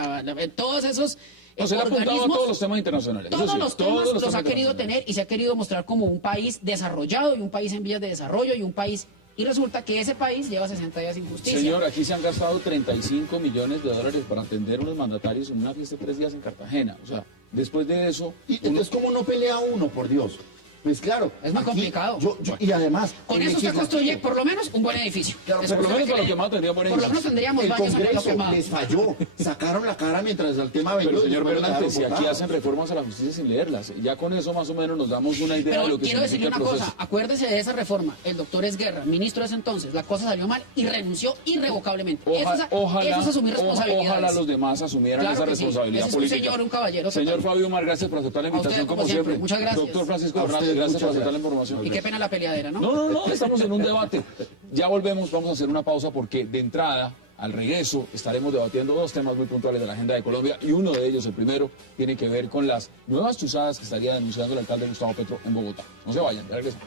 todos esos No, se le ha apuntado a organismos. todos los temas internacionales. eso Todos sí, los todos temas los ha temas querido internacionales. tener y se ha querido mostrar como un país desarrollado y un país en vías de desarrollo y un país... Y resulta que ese país lleva 60 días sin justicia. Señor, aquí se han gastado 35 millones de dólares para atender unos mandatarios en una fiesta de 3 días en Cartagena. O sea, después de eso... Y entonces, ¿cómo no pelea uno, por Dios? Pues claro. Es muy complicado. Y además... Con el eso se legislativo- construye por lo menos un buen edificio. Claro, Eso por lo es menos que para lo le- quemado tendría buen Por lo menos edificio. tendríamos El baños en lo Congreso quemado. les falló. Sacaron la cara mientras el tema venía. Pero señor después lo Berlante, si dejaron aquí botado. hacen reformas a la justicia sin leerlas, ya con eso más o menos nos damos una idea de Pero lo que quiero decirle significa una el proceso. cosa, acuérdese de esa reforma. El doctor Esguerra, ministro de ese entonces, la cosa salió mal y renunció irrevocablemente. Ojalá, eso es asumir responsabilidades. ojalá los demás asumieran Claro esa que sí. responsabilidad Ese es un política. señor, un caballero total. Señor Fabio Omar, gracias por aceptar la A usted, invitación como como siempre. siempre. Muchas gracias. Doctor Francisco A usted, Hernández, gracias por muchas aceptar la gracias. información. Y qué pena la peleadera, ¿no? No, estamos en un debate. Ya volvemos, vamos a hacer una pausa porque de entrada, al regreso, estaremos debatiendo dos temas muy puntuales de la agenda de Colombia y uno de ellos, el primero, tiene que ver con las nuevas chuzadas que estaría denunciando el alcalde Gustavo Petro en Bogotá. No se vayan, ya regresamos.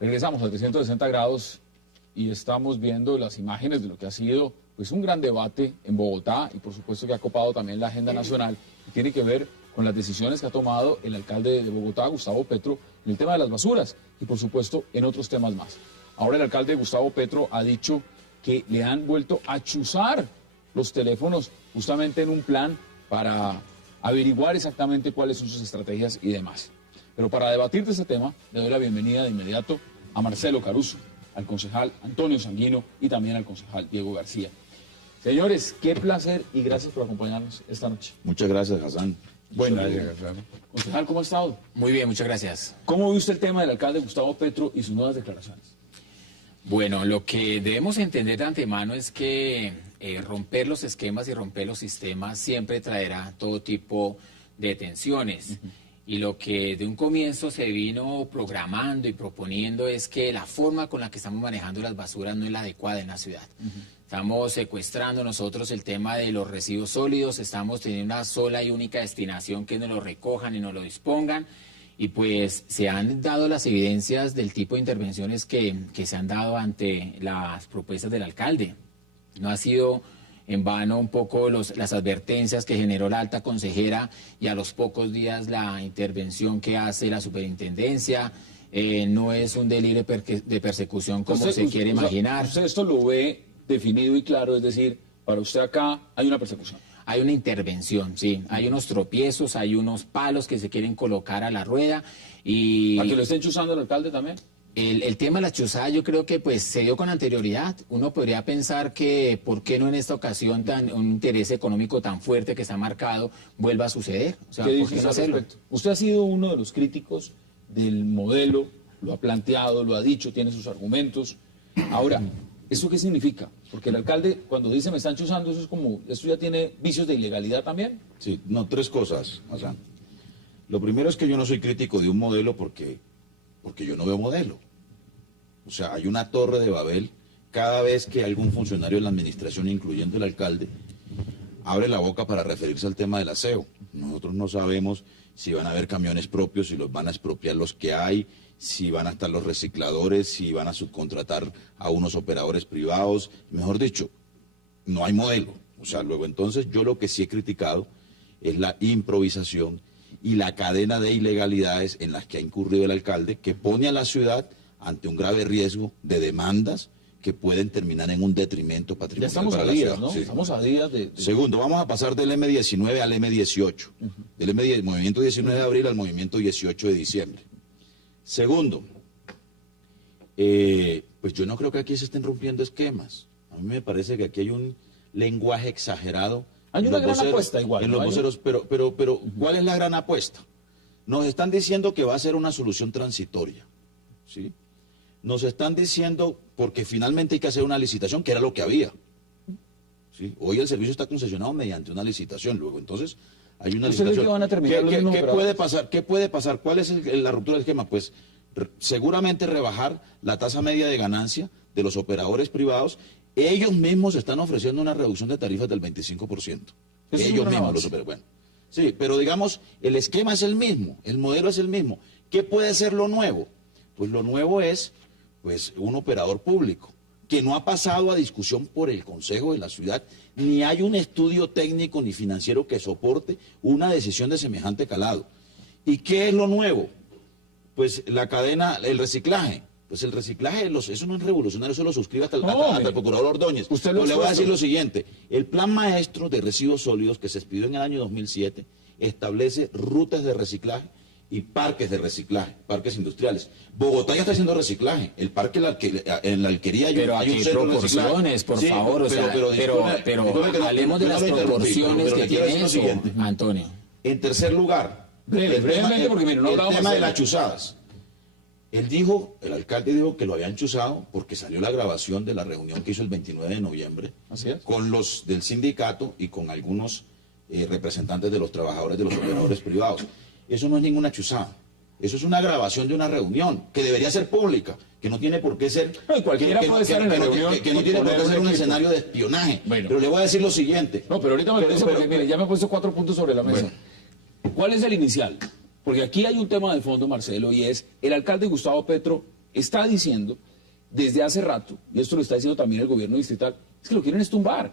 Regresamos a 360 grados y estamos viendo las imágenes de lo que ha sido pues un gran debate en Bogotá y por supuesto que ha copado también la agenda nacional y tiene que ver con las decisiones que ha tomado el alcalde de Bogotá, Gustavo Petro, en el tema de las basuras y por supuesto en otros temas más. Ahora el alcalde Gustavo Petro ha dicho que le han vuelto a chuzar los teléfonos justamente en un plan para averiguar exactamente cuáles son sus estrategias y demás. Pero para debatir de este tema, le doy la bienvenida de inmediato a Marcelo Caruso, al concejal Antonio Sanguino y también al concejal Diego García. Señores, qué placer y gracias por acompañarnos esta noche. Muchas gracias, Hassan. Bueno, Muchas concejal, ¿cómo ha estado? Muy bien, muchas gracias. ¿Cómo ve usted el tema del alcalde Gustavo Petro y sus nuevas declaraciones? Bueno, lo que debemos entender de antemano es que romper los esquemas y romper los sistemas siempre traerá todo tipo de tensiones. Y lo que de un comienzo se vino programando y proponiendo es que la forma con la que estamos manejando las basuras no es la adecuada en la ciudad. Estamos secuestrando nosotros el tema de los residuos sólidos, estamos teniendo una sola y única destinación que nos lo recojan y nos lo dispongan. Y pues se han dado las evidencias del tipo de intervenciones que se han dado ante las propuestas del alcalde. No ha sido en vano un poco las advertencias que generó la alta consejera y a los pocos días la intervención que hace la superintendencia. No es un delirio de persecución como se quiere imaginar. Usted esto lo ve definido y claro, es decir, para usted acá hay una persecución. Hay una intervención, sí. Hay unos tropiezos, hay unos palos que se quieren colocar a la rueda y... ¿Para que lo estén chuzando el alcalde también? El tema de la chuzada yo creo que pues se dio con anterioridad. Uno podría pensar que por qué no en esta ocasión un interés económico tan fuerte que está marcado vuelva a suceder. O sea, ¿Qué ¿por dice qué no usted al hacerlo? respecto? Usted ha sido uno de los críticos del modelo lo ha planteado, lo ha dicho, tiene sus argumentos. Ahora, ¿eso qué significa? Porque el alcalde, cuando dice me están chuzando, eso es como, ¿esto ya tiene vicios de ilegalidad también? Sí, no, tres cosas, Hassan. Lo primero es que yo no soy crítico de un modelo porque yo no veo modelo. O sea, hay una torre de Babel cada vez que algún funcionario de la administración, incluyendo el alcalde, abre la boca para referirse al tema del aseo. Nosotros no sabemos si van a haber camiones propios, si los van a expropiar los que hay, si van a estar los recicladores, si van a subcontratar a unos operadores privados. Mejor dicho, no hay modelo. O sea, luego entonces yo lo que sí he criticado es la improvisación y la cadena de ilegalidades en las que ha incurrido el alcalde, que pone a la ciudad ante un grave riesgo de demandas que pueden terminar en un detrimento Ya patrimonial estamos para a la días, ciudad. ¿no? Sí. Estamos a días de... Segundo, vamos a pasar del M19 al M18, del movimiento 19 de abril al movimiento 18 de diciembre. Segundo, pues yo no creo que aquí se estén rompiendo esquemas. A mí me parece que aquí hay un lenguaje exagerado. Hay en una los gran voceros, apuesta igual, en ¿no? los voceros, pero ¿cuál es la gran apuesta? Nos están diciendo que va a ser una solución transitoria, ¿sí? Nos están diciendo, porque finalmente hay que hacer una licitación, que era lo que había, ¿sí? Hoy el servicio está concesionado mediante una licitación, luego entonces hay una ¿Ustedes licitación. que van a terminar los mismos ¿Qué operadores? puede pasar? ¿Qué puede pasar? ¿Cuál es la ruptura del esquema? Pues seguramente rebajar la tasa media de ganancia de los operadores privados. Ellos mismos están ofreciendo una reducción de tarifas del 25%. Es un Ellos gran mismos, avance. los operadores. Bueno, sí, pero digamos, el esquema es el mismo, el modelo es el mismo. ¿Qué puede ser lo nuevo? Pues lo nuevo es, pues, un operador público que no ha pasado a discusión por el Consejo de la Ciudad, ni hay un estudio técnico ni financiero que soporte una decisión de semejante calado. ¿Y qué es lo nuevo? Pues la cadena, el reciclaje. Pues el reciclaje, eso no es revolucionario, eso lo suscribe hasta el procurador Ordóñez. Usted lo Pero le voy a decir expuesto. lo siguiente, el plan maestro de residuos sólidos que se expidió en el año 2007 establece rutas de reciclaje y parques de reciclaje, parques industriales. Bogotá ya está haciendo reciclaje, el parque en la Alquería Pero hay un aquí centro de reciclaje. proporciones, por Sí, favor, o sea, pero disculpe que no- hablemos de no las lo interrumpí, proporciones pero que le quiero tiene decir lo eso, siguiente. Antonio. En tercer lugar, Brevemente, porque mire, no el hablábamos tema de de- las chuzadas. El alcalde dijo que lo habían chuzado porque salió la grabación de la reunión que hizo el 29 de noviembre Así es. con los del sindicato y con algunos representantes de los trabajadores de los operadores privados. Eso no es ninguna chuzada. Eso es una grabación de una reunión que debería ser pública, que no tiene por qué ser... No, y cualquiera puede estar en la reunión que no y tiene por qué poner ser un un equipo. escenario de espionaje. Bueno. Pero le voy a decir lo siguiente. No, pero ahorita me lo dice porque, pero- mire, ya me he puesto 4 puntos sobre la mesa. ¿Cuál es el inicial? Porque aquí hay un tema de fondo, Marcelo, y es el alcalde Gustavo Petro está diciendo desde hace rato, y esto lo está diciendo también el gobierno distrital, es que lo quieren estumbar.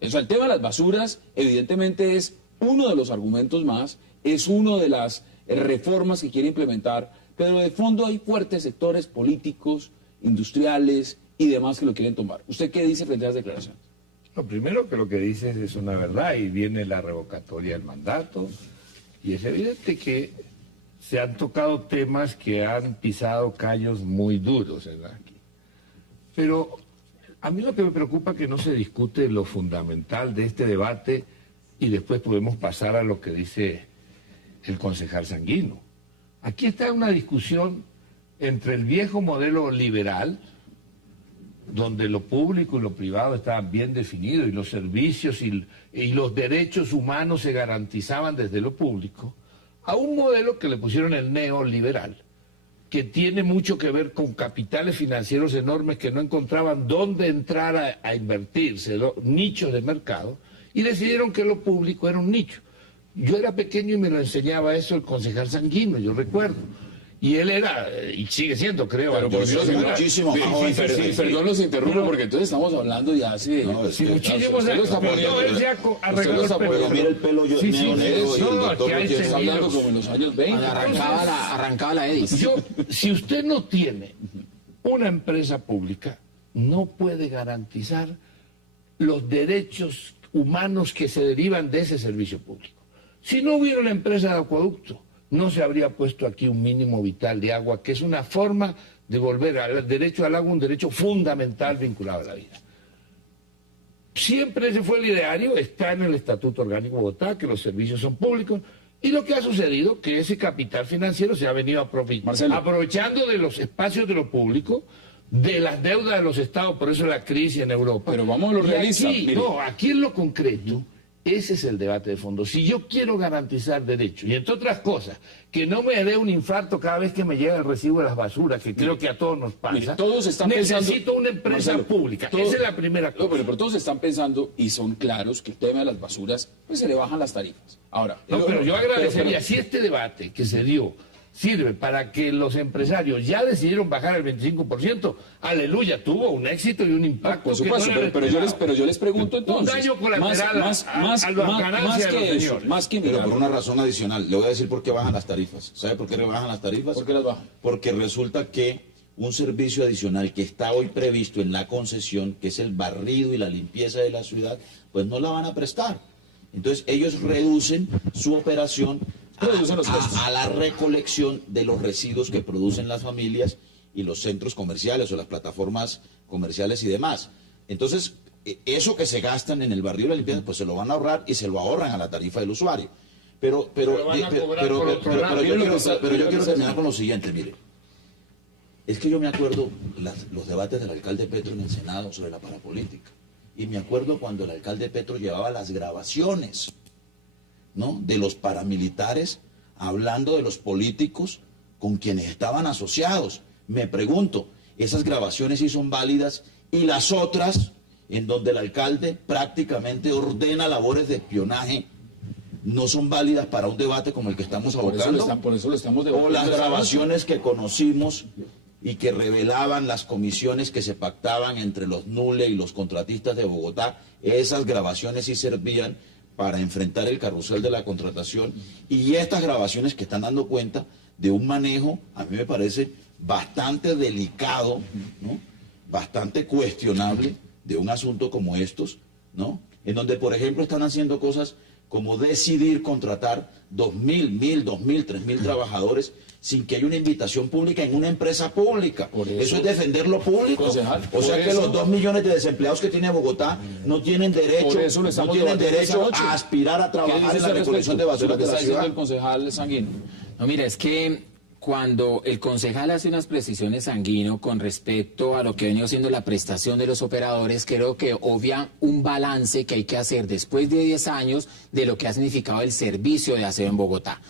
O sea, el tema de las basuras evidentemente es uno de los argumentos más, es una de las reformas que quiere implementar, pero de fondo hay fuertes sectores políticos, industriales y demás que lo quieren tumbar. ¿Usted qué dice frente a las declaraciones? Lo primero que lo que dices es una verdad y viene la revocatoria del mandato y es evidente que se han tocado temas que han pisado callos muy duros aquí. Pero a mí lo que me preocupa es que no se discute lo fundamental de este debate y después podemos pasar a lo que dice el concejal Sanguino. Aquí está una discusión entre el viejo modelo liberal, donde lo público y lo privado estaban bien definidos y los servicios y los derechos humanos se garantizaban desde lo público, a un modelo que le pusieron el neoliberal, que tiene mucho que ver con capitales financieros enormes que no encontraban dónde entrar a invertirse, nichos de mercado, y decidieron que lo público era un nicho. Yo era pequeño y me lo enseñaba eso el concejal Sanguino, yo recuerdo. Y él era, y sigue siendo, creo, Pero por Antonio, Dios, era- muchísimo más joven. Perdón los interrumpo porque entonces estamos hablando ya así. No, es Sí, que- muchísimos usted lo años. está Pero poniendo- no, él ya usted arregló lo el está pelo. Pero mira el pelo yo, Sí, negro, sí, negro, y no, el doctor aquí hay Gutiérrez Está hablando seguidos. como en los años 20. Arrancaba la EDIS. Si usted no tiene una empresa pública, no puede garantizar los derechos humanos que se derivan de ese servicio público. Si no hubiera una empresa de acueducto, no se habría puesto aquí un mínimo vital de agua, que es una forma de volver al derecho al agua, un derecho fundamental vinculado a la vida. Siempre ese fue el ideario, está en el Estatuto Orgánico de Bogotá, que los servicios son públicos, Y lo que ha sucedido que ese capital financiero se ha venido aprovechando de los espacios de lo público, de las deudas de los estados, por eso la crisis en Europa. Pero vamos a lo realista. Aquí en lo concreto, ese es el debate de fondo. Si yo quiero garantizar derechos, y entre otras cosas, que no me dé un infarto cada vez que me llega el recibo de las basuras, que creo que a todos nos pasa, todos están necesito una empresa pública. Esa es la primera cosa. Pero todos están pensando, y son claros, que el tema de las basuras, pues se le bajan las tarifas. Ahora, pero yo agradecería, si este debate que se dio sirve para que los empresarios ya decidieron bajar el 25%, aleluya, tuvo un éxito y un impacto. Por supuesto, pero yo les pregunto entonces. Un daño colateral más que pero por una razón adicional, le voy a decir por qué bajan las tarifas. ¿Sabe por qué rebajan las tarifas? ¿Por qué las bajan? Porque resulta que un servicio adicional que está hoy previsto en la concesión, que es el barrido y la limpieza de la ciudad, pues no la van a prestar. Entonces ellos reducen su operación a la recolección de los residuos que producen las familias y los centros comerciales o las plataformas comerciales y demás. Entonces, eso que se gastan en el barrio de la limpieza, pues se lo van a ahorrar y se lo ahorran a la tarifa del usuario. Pero yo quiero terminar con lo siguiente, mire. Es que yo me acuerdo los debates del alcalde Petro en el Senado sobre la parapolítica. Y me acuerdo cuando el alcalde Petro llevaba las grabaciones, ¿no?, de los paramilitares hablando de los políticos con quienes estaban asociados. Me pregunto, ¿esas grabaciones sí son válidas? Y las otras, en donde el alcalde prácticamente ordena labores de espionaje, ¿no son válidas para un debate como el que estamos abordando? Por eso lo estamos debatiendo. O las grabaciones que conocimos y que revelaban las comisiones que se pactaban entre los NULE y los contratistas de Bogotá, esas grabaciones sí servían para enfrentar el carrusel de la contratación, y estas grabaciones que están dando cuenta de un manejo, a mí me parece bastante delicado, ¿no?, bastante cuestionable de un asunto como estos, ¿no?, en donde, por ejemplo, están haciendo cosas como decidir contratar 2.000, 1.000, 2.000, 3.000 trabajadores sin que haya una invitación pública en una empresa pública. Eso es defender lo público. Concejal, o sea que los 2 millones de desempleados que tiene Bogotá no tienen derecho, a aspirar a trabajar en la recolección de basura de la ciudad. El concejal Sanguino. No, mira, es que cuando el concejal hace unas precisiones, Sanguino, con respecto a lo que ha venido siendo la prestación de los operadores, creo que obvia un balance que hay que hacer después de 10 años de lo que ha significado el servicio de aseo en Bogotá.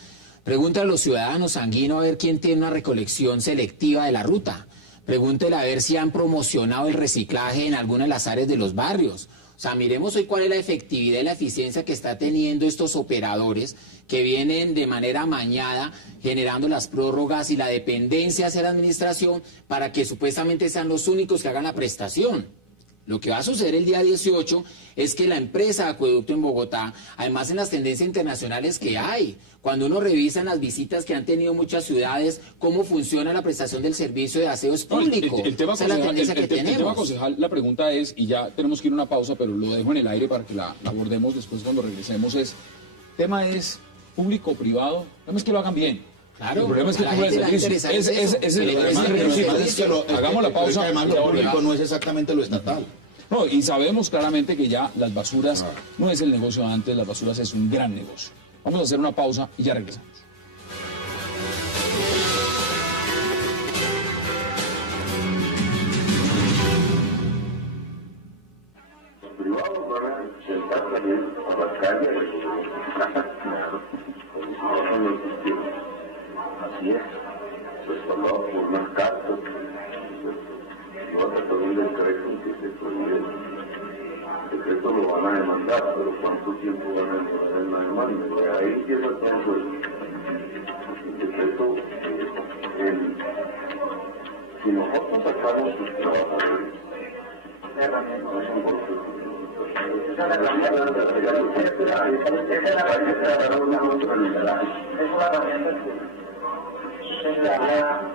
Pregúntale a los ciudadanos, Sanguino, a ver quién tiene una recolección selectiva de la ruta. Pregúntele a ver si han promocionado el reciclaje en alguna de las áreas de los barrios. O sea, miremos hoy cuál es la efectividad y la eficiencia que está teniendo estos operadores que vienen de manera amañada generando las prórrogas y la dependencia hacia la administración para que supuestamente sean los únicos que hagan la prestación. Lo que va a suceder el día 18 es que la empresa Acueducto en Bogotá, además en las tendencias internacionales que hay, cuando uno revisa en las visitas que han tenido muchas ciudades, cómo funciona la prestación del servicio de aseo es público. El tema concejal, la pregunta es, y ya tenemos que ir a una pausa, pero lo dejo en el aire para que la abordemos después cuando regresemos, el tema es público o privado, el tema es que lo hagan bien. Claro, el problema es que hagamos la pausa. Además, lo público no es exactamente lo estatal. No, y sabemos claramente que ya las basuras no es el negocio de antes, las basuras es un gran negocio. Vamos a hacer una pausa y ya regresamos. Los privados van a sentar también a las calles. Así es, respaldado por más cartas, no van a pedir el decreto que se prohíbe. El decreto lo van a demandar, pero ¿cuánto tiempo van a demorar en la demanda? Ahí empieza todo el decreto. Si nosotros sacamos sus trabajadores, no son golpes. Esa es la herramienta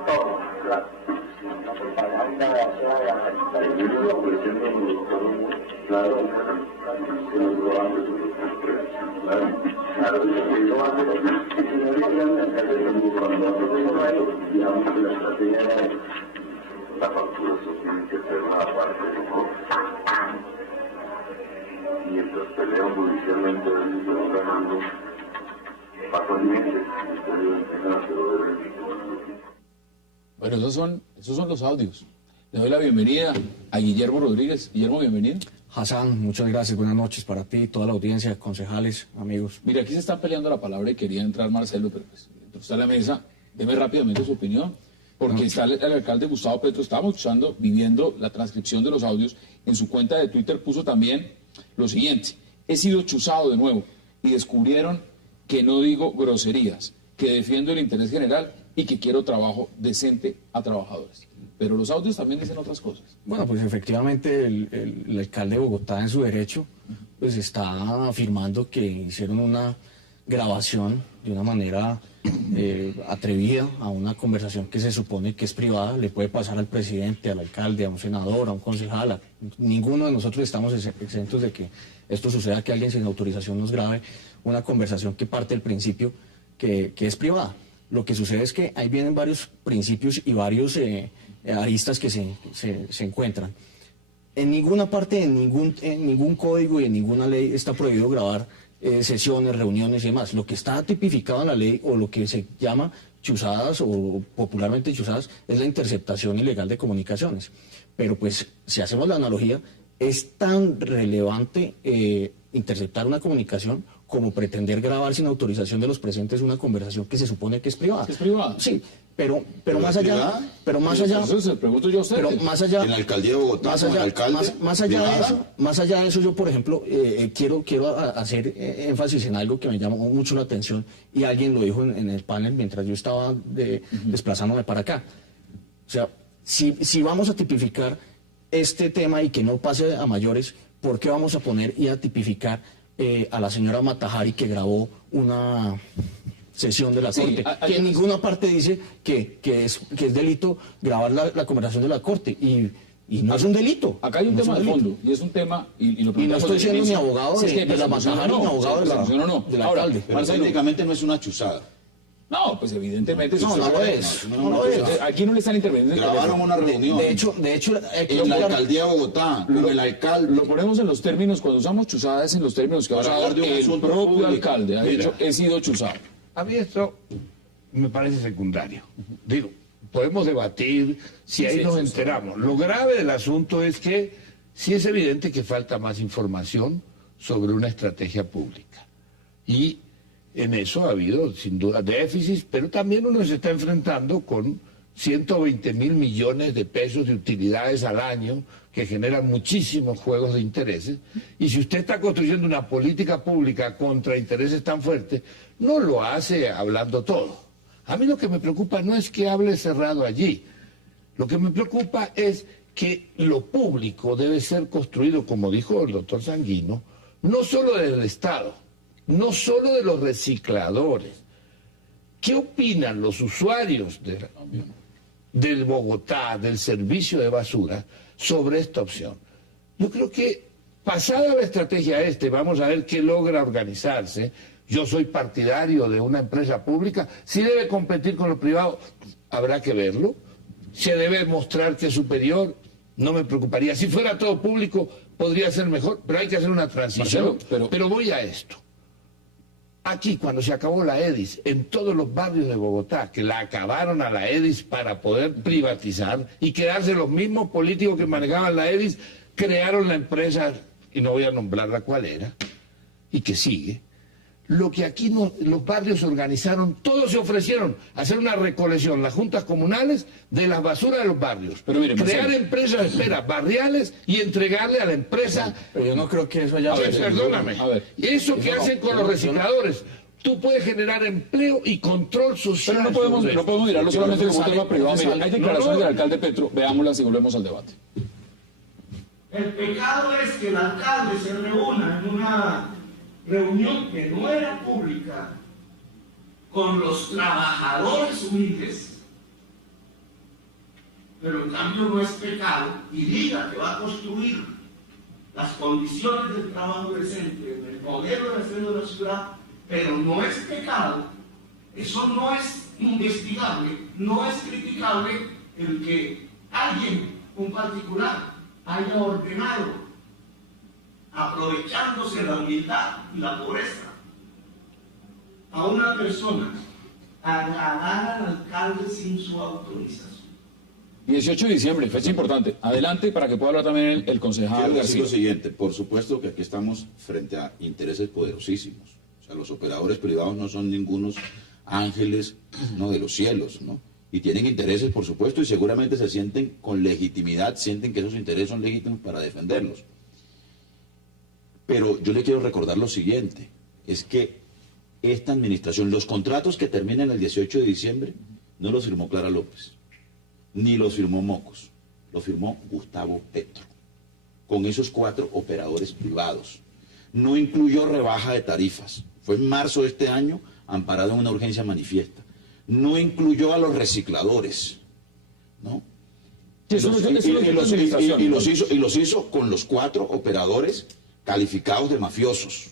todo, claro. La propaganda de claro, que nos lo hace claro, que yo hago digamos que la estrategia de la factura tiene que ser una parte de mientras pelean judicialmente, se van ganando fácilmente ustedes tengan que lo deben. Bueno, esos son los audios. Le doy la bienvenida a Guillermo Rodríguez. Guillermo, bienvenido. Hassan, muchas gracias, buenas noches para ti, toda la audiencia, concejales, amigos. Mira, aquí se está peleando la palabra y quería entrar Marcelo, pero pues está en la mesa. Deme rápidamente su opinión, porque está el alcalde Gustavo Petro, estábamos escuchando, viviendo la transcripción de los audios. En su cuenta de Twitter puso también lo siguiente: he sido chuzado de nuevo y descubrieron que no digo groserías, que defiendo el interés general y que quiero trabajo decente a trabajadores. Pero los audios también dicen otras cosas. Bueno, pues efectivamente el alcalde de Bogotá, en su derecho, pues está afirmando que hicieron una grabación de una manera atrevida a una conversación que se supone que es privada. Le puede pasar al presidente, al alcalde, a un senador, a un concejal. Ninguno de nosotros estamos exentos de que esto suceda, que alguien sin autorización nos grabe una conversación que parte del principio que es privada. Lo que sucede es que ahí vienen varios principios y varios aristas que se encuentran. En ninguna parte, en ningún código y en ninguna ley está prohibido grabar sesiones, reuniones y demás. Lo que está tipificado en la ley, o lo que se llama chuzadas o popularmente chuzadas, es la interceptación ilegal de comunicaciones. Pero pues, si hacemos la analogía, es tan relevante interceptar una comunicación como pretender grabar sin autorización de los presentes una conversación que se supone que es privada. ¿Es privada? Sí, pero más allá, Entonces se pregunto yo a usted. pero más allá, En la alcaldía de Bogotá, más con el allá, alcalde, más allá de eso, yo, por ejemplo, quiero hacer énfasis en algo que me llamó mucho la atención, y alguien lo dijo en el panel mientras yo estaba desplazándome para acá. O sea, si vamos a tipificar este tema y que no pase a mayores, ¿por qué vamos a poner y a tipificar a la señora Matajari, que grabó una sesión de la Corte, que en ninguna parte dice que es delito grabar la conversación de la Corte, y no es un delito? Acá hay un tema de fondo, y es un tema, y lo y no estoy siendo ni abogado de la Matajari, ni abogado del alcalde. Pero técnicamente no es una chuzada. No, pues evidentemente... No lo es. Aquí no le están interviniendo. Grabaron una reunión. De hecho en la alcaldía de Bogotá, con el alcalde. Lo ponemos en los términos, cuando usamos chuzadas, en los términos que va a hablar el propio alcalde. Ha dicho, he sido chuzado. A mí esto me parece secundario. Digo, podemos debatir si ahí nos enteramos. Lo grave del asunto es que sí es evidente que falta más información sobre una estrategia pública. Y en eso ha habido, sin duda, déficits, pero también uno se está enfrentando con 120.000 millones de pesos de utilidades al año, que generan muchísimos juegos de intereses. Y si usted está construyendo una política pública contra intereses tan fuertes, no lo hace hablando todo. A mí lo que me preocupa no es que hable cerrado allí. Lo que me preocupa es que lo público debe ser construido, como dijo el doctor Sanguino, no solo del Estado, no solo de los recicladores. ¿Qué opinan los usuarios del Bogotá, del servicio de basura, sobre esta opción? Yo creo que, pasada la estrategia vamos a ver qué logra organizarse. Yo soy partidario de una empresa pública. Si debe competir con lo privado, habrá que verlo. Se debe mostrar que es superior, no me preocuparía. Si fuera todo público, podría ser mejor, pero hay que hacer una transición. Marcelo, pero voy a esto. Aquí, cuando se acabó la EDIS, en todos los barrios de Bogotá, que la acabaron a la EDIS para poder privatizar y quedarse los mismos políticos que manejaban la EDIS, crearon la empresa, y no voy a nombrarla cuál era, y que sigue. Lo que aquí los barrios se organizaron, todos se ofrecieron a hacer una recolección, las juntas comunales, de las basuras de los barrios. Pero mire, crear Marcelo, empresas de espera barriales y entregarle a la empresa... Pero yo no creo que eso haya... Perdóname. Eso que hacen con los recicladores. Tú puedes generar empleo y control social. Pero no podemos mirarlo solamente como un tema privado. Mire, hay declaraciones del alcalde Petro, veámoslas y volvemos al debate. El pecado es que el alcalde se reúna en una reunión que no era pública con los trabajadores humildes, pero en cambio no es pecado, y diga que va a construir las condiciones del trabajo decente en el modelo de desarrollo de la ciudad, pero no es pecado, eso no es investigable, no es criticable el que alguien, un particular, haya ordenado, aprovechándose la humildad y la pobreza, a una persona a agradar al alcalde sin su autorización. 18 de diciembre, fecha importante. Adelante para que pueda hablar también el concejal Quiero decir García. lo siguiente, por supuesto que aquí estamos frente a intereses poderosísimos. O sea, los operadores privados no son ningunos ángeles, no, de los cielos, ¿no? Y tienen intereses, por supuesto, y seguramente se sienten con legitimidad, sienten que esos intereses son legítimos para defenderlos. Pero yo le quiero recordar lo siguiente, es que esta administración, los contratos que terminan el 18 de diciembre, no los firmó Clara López, ni los firmó Mocos, lo firmó Gustavo Petro, con esos 4 operadores privados. No incluyó rebaja de tarifas, fue en marzo de este año, amparado en una urgencia manifiesta. No incluyó a los recicladores, ¿no? Y los hizo con los 4 operadores calificados de mafiosos,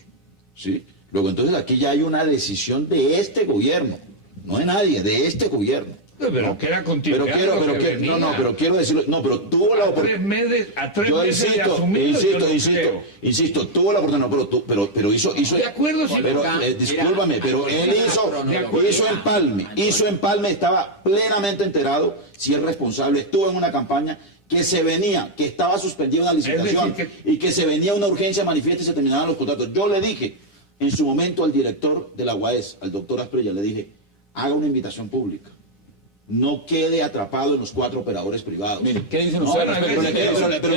¿sí? Luego, entonces, aquí ya hay una decisión de este gobierno, no de nadie, de este gobierno. Pero ¿no? que era continuidad. Pero quiero decirlo, no, pero tuvo la oportunidad. A tres meses de asumirlo, insisto, tuvo la oportunidad, pero hizo. De acuerdo, discúlpame, pero él hizo empalme, estaba plenamente enterado, si es responsable, estuvo en una campaña que se venía, que estaba suspendida una licitación y que se venía una urgencia manifiesta y se terminaban los contratos. Yo le dije en su momento al director de la UAES, al doctor Asprilla, le dije, haga una invitación pública. No quede atrapado en los 4 operadores privados. Mire, ¿qué dicen ustedes? Pero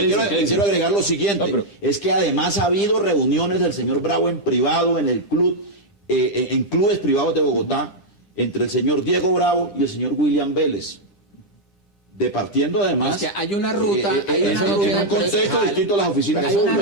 quiero agregar lo siguiente. Es que además ha habido reuniones del señor Bravo en privado, en el club, en clubes privados de Bogotá, entre el señor Diego Bravo y el señor William Vélez. Departiendo además... Es que hay una ruta... en un contexto distinto a las oficinas. Hay una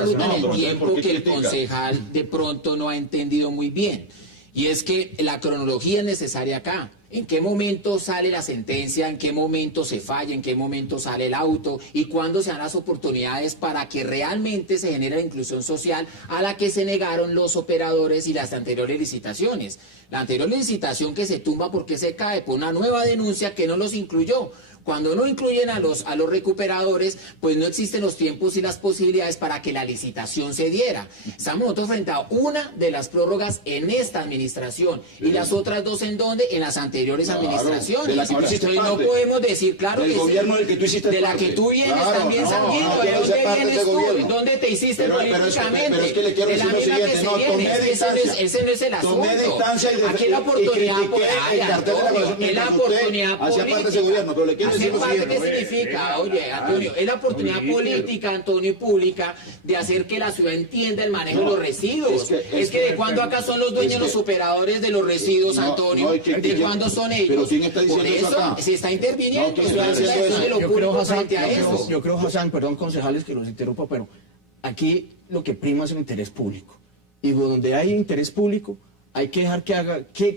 ruta en el tiempo que el concejal de pronto no ha entendido muy bien. Y es que la cronología es necesaria acá. ¿En qué momento sale la sentencia? ¿En qué momento se falla? ¿En qué momento sale el auto? ¿Y cuándo se dan las oportunidades para que realmente se genere la inclusión social a la que se negaron los operadores y las anteriores licitaciones? La anterior licitación que se tumba porque se cae por una nueva denuncia que no los incluyó. Cuando no incluyen a los recuperadores, pues no existen los tiempos y las posibilidades para que la licitación se diera. Estamos nosotros frente a una de las prórrogas en esta administración. ¿Y las otras 2 en dónde? En las anteriores administraciones. De la que tú hiciste Entonces parte. no podemos decir, claro del que gobierno sí. del que tú hiciste de la parte. que tú vienes Claro, también, Sanguino. ¿De dónde vienes tú? ¿Dónde te hiciste políticamente? Pero es que le quiero decir lo siguiente. No, tomé distancia. Ese no es el asunto. Tomé distancia y aquí la oportunidad... el cartel de la Constitución es la oportunidad hacía parte de ese gobierno, pero le quiero decir lo siguiente. Significa, oye, Antonio, es la oportunidad política, Antonio, y pública de hacer que la ciudad entienda el manejo de los residuos. Es que de cuándo acá son los dueños los operadores de los residuos, Antonio, de cuándo son ellos. Pero ¿quién está diciendo por eso eso acá? se está interviniendo. Yo creo, Hassan, perdón, concejales, que los interrumpa, pero aquí lo que prima es el interés público. Y donde hay interés público, hay que dejar que haga... ¿Qué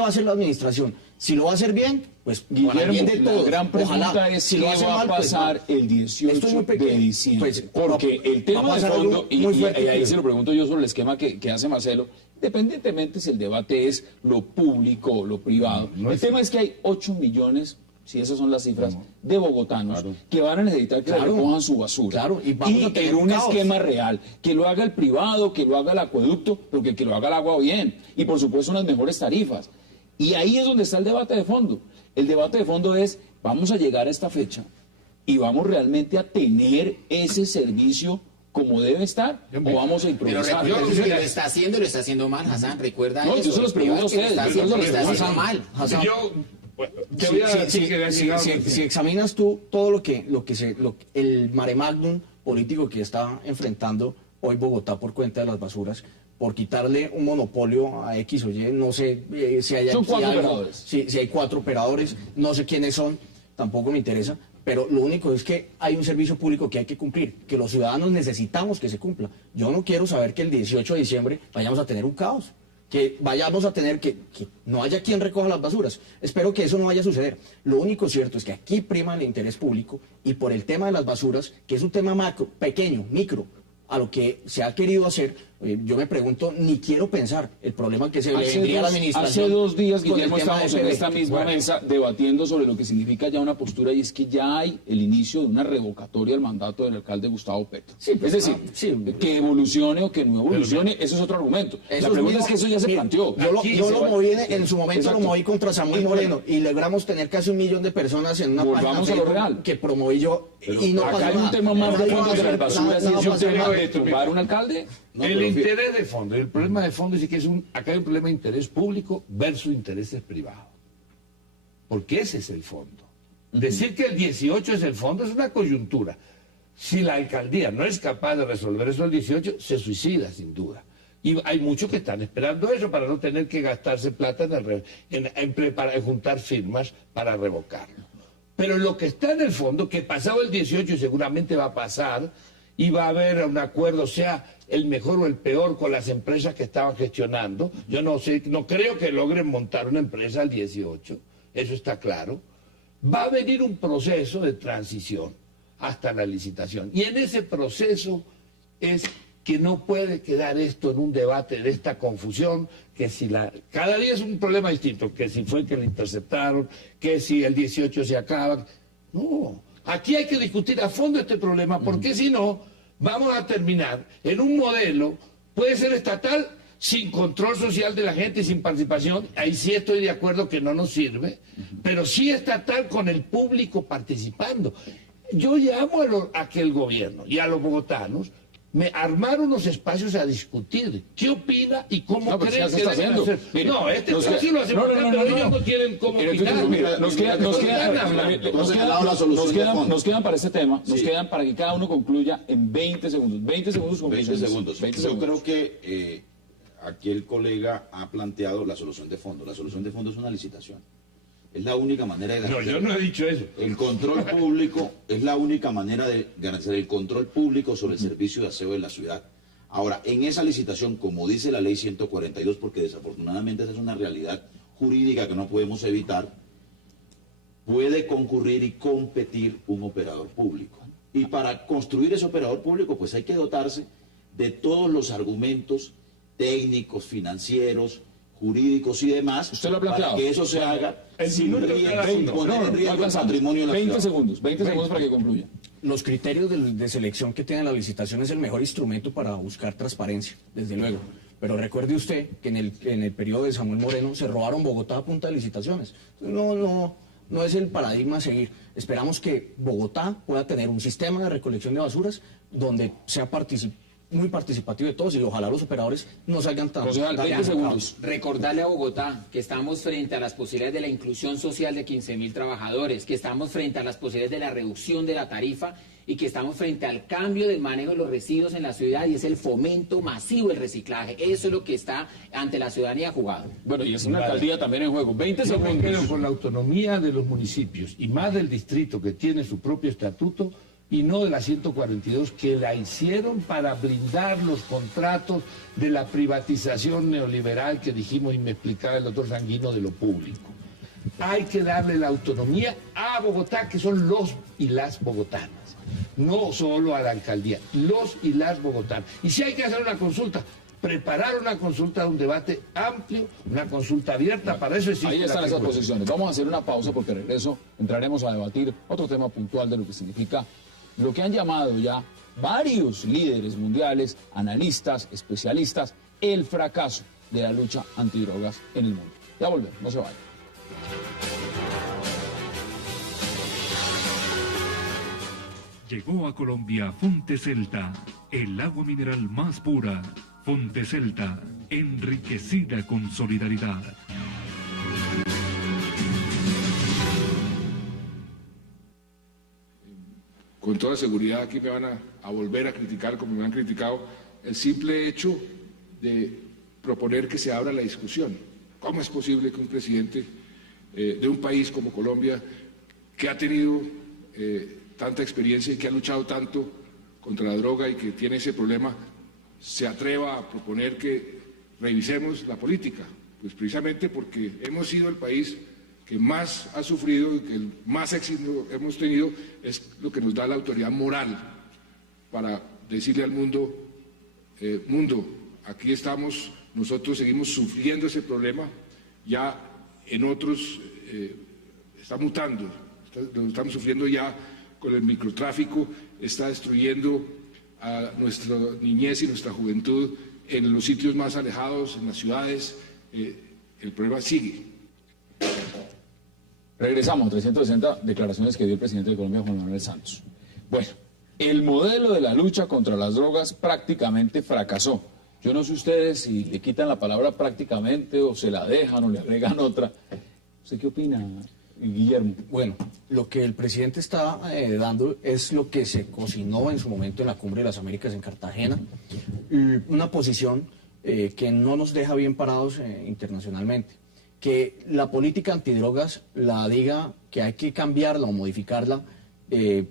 va a hacer la administración? Si lo va a hacer bien, pues Guillermo, bien de todo. la gran pregunta Ojalá. es Si qué lo hace va a mal, pues pasar mal. el 18 de diciembre. Pues, porque el tema va a de pasar fondo, algo y muy fuerte. ahí se lo pregunto yo sobre el esquema que hace Marcelo, independientemente si el debate es lo público o lo privado, el tema es que hay 8 millones, si esas son las cifras, de bogotanos que van a necesitar que le recojan su basura. Y vamos a tener en un caos. esquema real, que lo haga el privado, que lo haga el acueducto, pero que lo haga el agua bien. Y por supuesto unas mejores tarifas. Y ahí es donde está el debate de fondo. El debate de fondo es, vamos a llegar a esta fecha y vamos realmente a tener ese servicio como debe estar, o vamos a improvisar. Pero lo está haciendo y lo está haciendo mal, Hassan. Recuerda No, eso. yo se los pregunto a ustedes. Lo está haciendo mal. Hassan, Yo te voy a decir que si examinas tú todo el mare magnum político que está enfrentando hoy Bogotá por cuenta de las basuras, por quitarle un monopolio a X o Y, no sé si hay Son aquí 4 algo, operadores. si hay 4 operadores, no sé quiénes son, tampoco me interesa, pero lo único es que hay un servicio público que hay que cumplir, que los ciudadanos necesitamos que se cumpla. Yo no quiero saber que el 18 de diciembre vayamos a tener un caos, que vayamos a tener que no haya quien recoja las basuras. Espero que eso no vaya a suceder. Lo único cierto es que aquí prima el interés público y por el tema de las basuras, que es un tema macro, pequeño, micro, a lo que se ha querido hacer, Yo me pregunto, ni quiero pensar el problema que se vendría a la administración. Hace 2 días, con el Guillermo, tema estábamos de en EPB. esta misma mesa debatiendo sobre lo que significa ya una postura, y es que ya hay el inicio de una revocatoria del mandato del alcalde Gustavo Petro. Sí, pues, es decir, que evolucione o que no evolucione, eso es otro argumento. La pregunta es que eso ya se planteó. Yo lo moví en su momento, lo moví contra Samuel Moreno y logramos tener casi 1 millón de personas en una Volvamos página a lo real. que promoví yo y no pasó Acá hay un tema tema más de fondo de las basuras, y es un tema de tumbar un alcalde. El interés de fondo, el problema de fondo es que acá hay un problema de interés público versus intereses privados. Porque ese es el fondo. Decir que el 18 es el fondo es una coyuntura. Si la alcaldía no es capaz de resolver eso el 18, se suicida sin duda. Y hay muchos que están esperando eso para no tener que gastarse plata en juntar firmas para revocarlo. Pero lo que está en el fondo, que pasado el 18 y seguramente va a pasar, y va a haber un acuerdo, sea el mejor o el peor, con las empresas que estaban gestionando. Yo no sé, no creo que logren montar una empresa al 18, eso está claro. Va a venir un proceso de transición hasta la licitación. Y en ese proceso es que no puede quedar esto en un debate de esta confusión, que si cada día es un problema distinto, que si fue que le interceptaron, que si el 18 se acaba. No, aquí hay que discutir a fondo este problema, porque si no, vamos a terminar en un modelo, puede ser estatal, sin control social de la gente y sin participación. Ahí sí estoy de acuerdo que no nos sirve, pero sí estatal con el público participando. Yo llamo a que el gobierno y a los bogotanos me armar unos espacios a discutir qué opina y cómo creen que deben hacer. No, este espacio lo hacemos acá, pero ellos no quieren cómo opinar. Nos quedan para este tema, nos quedan para que cada uno concluya en 20 segundos. 20 segundos conclusiones. 20 segundos. Yo creo que aquí el colega ha planteado la solución de fondo. La solución de fondo es una licitación. Es la única manera de garantizar. No, yo no he dicho eso. El control público es la única manera de garantizar el control público sobre el servicio de aseo de la ciudad. Ahora, en esa licitación, como dice la ley 142, porque desafortunadamente esa es una realidad jurídica que no podemos evitar, puede concurrir y competir un operador público. Y para construir ese operador público, pues hay que dotarse de todos los argumentos técnicos, financieros, jurídicos y demás, usted lo ha planteado, para que eso se haga sin poner en riesgo el patrimonio de la 20 ciudad. segundos, 20 segundos para que concluya. Los criterios de selección que tiene la licitación es el mejor instrumento para buscar transparencia, desde luego. Pero recuerde usted que en el periodo de Samuel Moreno se robaron Bogotá a punta de licitaciones. No es el paradigma a seguir. Esperamos que Bogotá pueda tener un sistema de recolección de basuras donde sea muy participativo de todos y ojalá los operadores no salgan tan... 20 segundos. Recordarle a Bogotá que estamos frente a las posibilidades de la inclusión social de 15.000 trabajadores, que estamos frente a las posibilidades de la reducción de la tarifa y que estamos frente al cambio del manejo de los residuos en la ciudad y es el fomento masivo del reciclaje. Eso es lo que está ante la ciudadanía jugado. Bueno, y es una alcaldía también en juego. 20 Yo me segundos. quedo con la autonomía de los municipios y más del distrito que tiene su propio estatuto y no de la 142 que la hicieron para blindar los contratos de la privatización neoliberal que dijimos y me explicaba el doctor Sanguino de lo público. Hay que darle la autonomía a Bogotá, que son los y las bogotanas, no solo a la alcaldía, los y las bogotanas. Y si hay que hacer una consulta, preparar una consulta, un debate amplio, una consulta abierta, para eso existe. Ahí están la esas figura. posiciones. Vamos a hacer una pausa porque al regreso entraremos a debatir otro tema puntual de lo que significa lo que han llamado ya varios líderes mundiales, analistas, especialistas, el fracaso de la lucha antidrogas en el mundo. Ya volvemos, no se vayan. Llegó a Colombia Fonte Celta, el agua mineral más pura. Fonte Celta, enriquecida con solidaridad. Con toda seguridad aquí me van a volver a criticar como me han criticado el simple hecho de proponer que se abra la discusión. ¿Cómo es posible que un presidente de un país como Colombia, que ha tenido tanta experiencia y que ha luchado tanto contra la droga y que tiene ese problema, se atreva a proponer que revisemos la política? Pues precisamente porque hemos sido el país que más ha sufrido y que el más éxito hemos tenido, es lo que nos da la autoridad moral para decirle al mundo, Aquí estamos, nosotros seguimos sufriendo ese problema, ya en otros está mutando, lo estamos sufriendo ya con el microtráfico, está destruyendo a nuestra niñez y nuestra juventud en los sitios más alejados, en las ciudades, el problema sigue. Regresamos, 360 declaraciones que dio el presidente de Colombia, Juan Manuel Santos. Bueno, el modelo de la lucha contra las drogas prácticamente fracasó. Yo no sé ustedes si le quitan la palabra prácticamente o se la dejan o le agregan otra. ¿Usted qué opina, Guillermo? Bueno, lo que el presidente está dando es lo que se cocinó en su momento en la Cumbre de las Américas en Cartagena, una posición que no nos deja bien parados internacionalmente. Que la política antidrogas la diga que hay que cambiarla o modificarla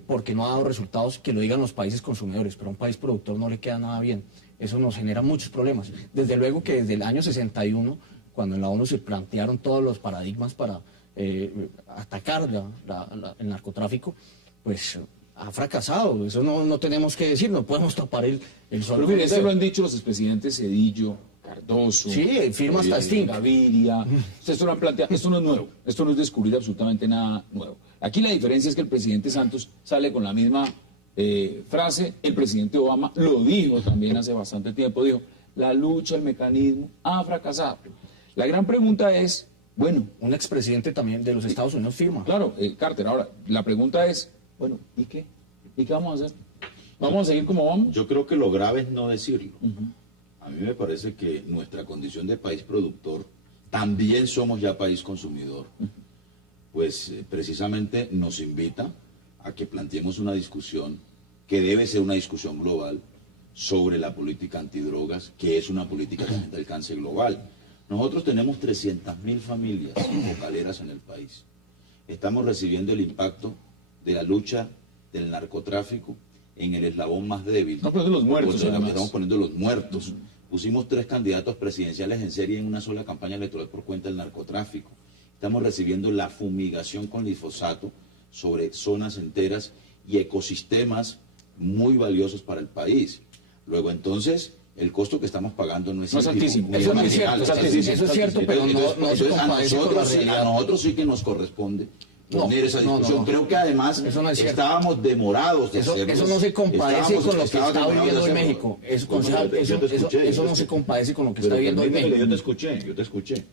porque no ha dado resultados, que lo digan los países consumidores, pero a un país productor no le queda nada bien. Eso nos genera muchos problemas. Desde luego que desde el año 61, cuando en la ONU se plantearon todos los paradigmas para atacar el narcotráfico, pues ha fracasado. Eso no tenemos que decir, no podemos tapar el sol. Pero mire, esto lo han dicho los expresidentes Cedillo, Cardoso, sí, firma hasta Sting, Gaviria. Esto lo han planteado, esto no es nuevo, esto no es descubrir absolutamente nada nuevo. Aquí la diferencia es que el presidente Santos sale con la misma frase, el presidente Obama lo dijo también hace bastante tiempo, dijo, la lucha, el mecanismo ha fracasado. La gran pregunta es, bueno... Un expresidente también de los Estados Unidos firma. Claro, Carter, ahora, la pregunta es, bueno, ¿y qué? ¿Y qué vamos a hacer? ¿Vamos a seguir como vamos? Yo creo que lo grave es no decirlo. A mí me parece que nuestra condición de país productor, también somos ya país consumidor, pues precisamente nos invita a que planteemos una discusión que debe ser una discusión global sobre la política antidrogas, que es una política también de alcance global. Nosotros tenemos 300.000 familias vocaleras en el país. Estamos recibiendo el impacto de la lucha del narcotráfico en el eslabón más débil. Estamos poniendo los muertos, además. Estamos poniendo los muertos. Pusimos 3 candidatos presidenciales en serie en una sola campaña electoral por cuenta del narcotráfico. Estamos recibiendo la fumigación con glifosato sobre zonas enteras y ecosistemas muy valiosos para el país. Luego, entonces, el costo que estamos pagando no es altísimo. Eso es cierto, pero no se compagina con la realidad. A nosotros sí que nos corresponde poner esa discusión. Creo que además estábamos demorados de hacerlo. Eso no se compadece con lo que está viviendo hoy México. Eso no se compadece con lo que está viviendo hoy México. Yo te escuché.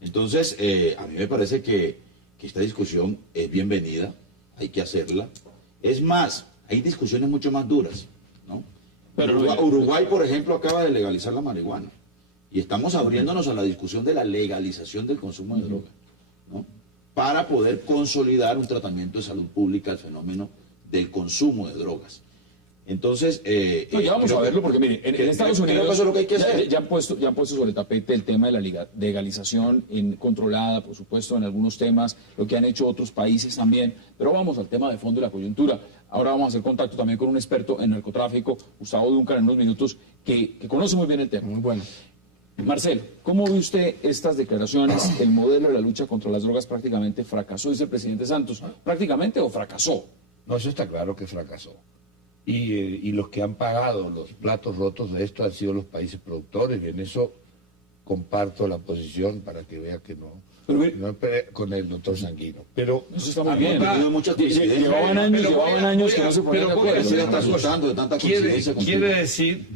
Entonces, a mí me parece que esta discusión es bienvenida, hay que hacerla. Es más, hay discusiones mucho más duras, ¿no? Pero Uruguay, por ejemplo, acaba de legalizar la marihuana. Y estamos abriéndonos a la discusión de la legalización del consumo de drogas, ¿no? Para poder consolidar un tratamiento de salud pública al fenómeno del consumo de drogas. Entonces, ya vamos a verlo, porque mire, en Estados Unidos eso es lo que hay que hacer. Ya han puesto sobre el tapete el tema de la legalización controlada, por supuesto, en algunos temas, lo que han hecho otros países también. Pero vamos al tema de fondo de la coyuntura. Ahora vamos a hacer contacto también con un experto en narcotráfico, Gustavo Duncan, en unos minutos, que conoce muy bien el tema. Muy bueno. Marcelo, ¿cómo ve usted estas declaraciones? El modelo de la lucha contra las drogas prácticamente fracasó, dice el presidente Santos. ¿Prácticamente o fracasó? No, eso está claro que fracasó. Y los que han pagado los platos rotos de esto han sido los países productores, y en eso comparto la posición para que vea que no con el doctor Sanguino. Pero eso está muy bien. Llevaban años que no se ponían de acuerdo. Quiere decir,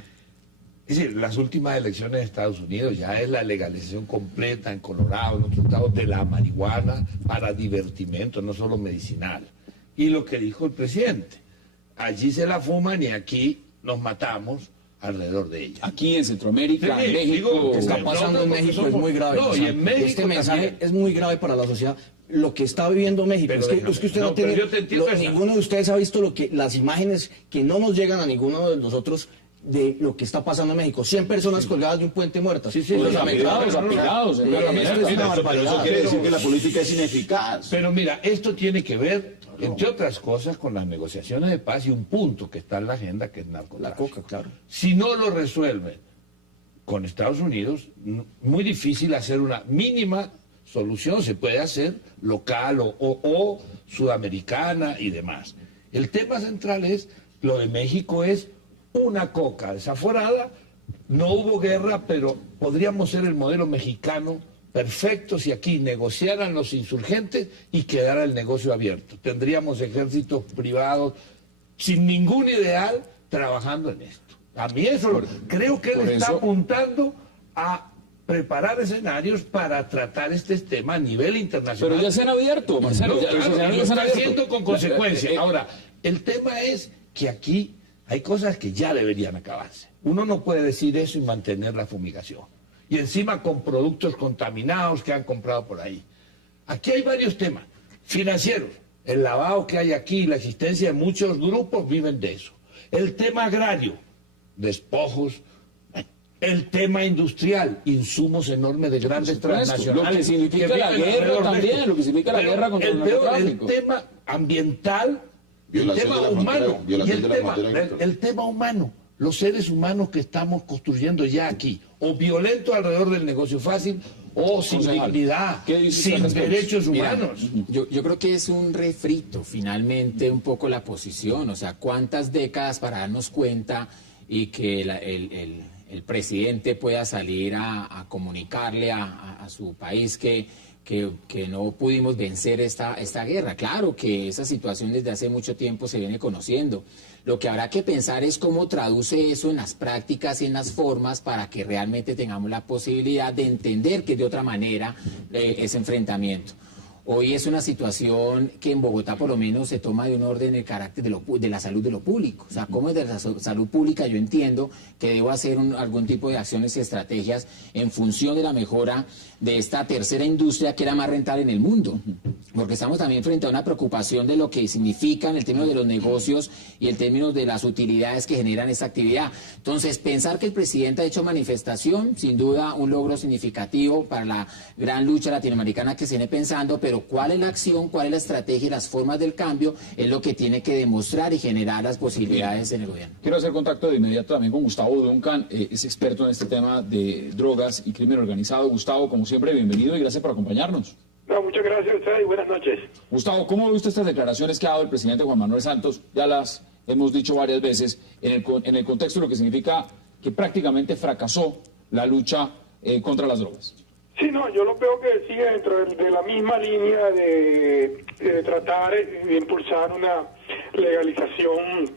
las últimas elecciones de Estados Unidos ya es la legalización completa en Colorado, en otros estados, de la marihuana para divertimento, no solo medicinal. Y lo que dijo el presidente, allí se la fuman y aquí nos matamos alrededor de ella. Aquí en Centroamérica, en México, lo que está pasando en México es muy grave. No, y en México este mensaje es muy grave para la sociedad. Lo que está viviendo México, es que usted no tiene, ninguno de ustedes ha visto las imágenes que no nos llegan a ninguno de nosotros de lo que está pasando en México. 100 personas colgadas de un puente muertas. Apilados. Pero eso quiere decir que la política es ineficaz. Pero mira, esto tiene que ver, entre otras cosas, con las negociaciones de paz y un punto que está en la agenda, que es narcotráfico. La coca, claro. Si no lo resuelven con Estados Unidos, muy difícil hacer una mínima solución. Se puede hacer local o sudamericana y demás. El tema central es, lo de México es una coca desaforada no hubo guerra, pero podríamos ser el modelo mexicano perfecto si aquí negociaran los insurgentes y quedara el negocio abierto. Tendríamos ejércitos privados sin ningún ideal trabajando en esto. A mí eso, creo que él está apuntando a preparar escenarios para tratar este tema a nivel internacional. Pero ya se han abierto, Marcelo. Lo está haciendo con consecuencia. Ahora, el tema es que aquí hay cosas que ya deberían acabarse. Uno no puede decir eso y mantener la fumigación. Y encima con productos contaminados que han comprado por ahí. Aquí hay varios temas financieros. El lavado que hay aquí, la existencia de muchos grupos viven de eso. El tema agrario, despojos. El tema industrial, insumos enormes de grandes transnacionales. Lo que significa la guerra también, lo que significa la guerra contra el narcotráfico. El tema ambiental, el tema humano, y el tema humano. Los seres humanos que estamos construyendo ya aquí, o violentos alrededor del negocio fácil, o sin dignidad, sin derechos humanos. Mira, yo creo que es un refrito, finalmente, un poco la posición. O sea, cuántas décadas para darnos cuenta y que el presidente pueda salir a comunicarle a su país que no pudimos vencer esta guerra. Claro que esa situación desde hace mucho tiempo se viene conociendo. Lo que habrá que pensar es cómo traduce eso en las prácticas y en las formas para que realmente tengamos la posibilidad de entender que de otra manera ese enfrentamiento. Hoy es una situación que en Bogotá por lo menos se toma de un orden el carácter de la salud de lo público. O sea, como es de la salud pública yo entiendo que debo hacer algún tipo de acciones y estrategias en función de la mejora de esta tercera industria que era más rentable en el mundo. Porque estamos también frente a una preocupación de lo que significa en el término de los negocios y el término de las utilidades que generan esta actividad. Entonces, pensar que el presidente ha hecho manifestación, sin duda un logro significativo para la gran lucha latinoamericana que se viene pensando, pero cuál es la acción, cuál es la estrategia y las formas del cambio es lo que tiene que demostrar y generar las posibilidades en el gobierno. Quiero hacer contacto de inmediato también con Gustavo Duncan, es experto en este tema de drogas y crimen organizado. Gustavo, como siempre, bienvenido y gracias por acompañarnos. No, muchas gracias a usted y buenas noches. Gustavo, ¿cómo ve usted estas declaraciones que ha dado el presidente Juan Manuel Santos? Ya las hemos dicho varias veces, en el contexto de lo que significa que prácticamente fracasó la lucha contra las drogas. Sí, no, yo lo veo que sigue dentro de la misma línea de tratar de impulsar una legalización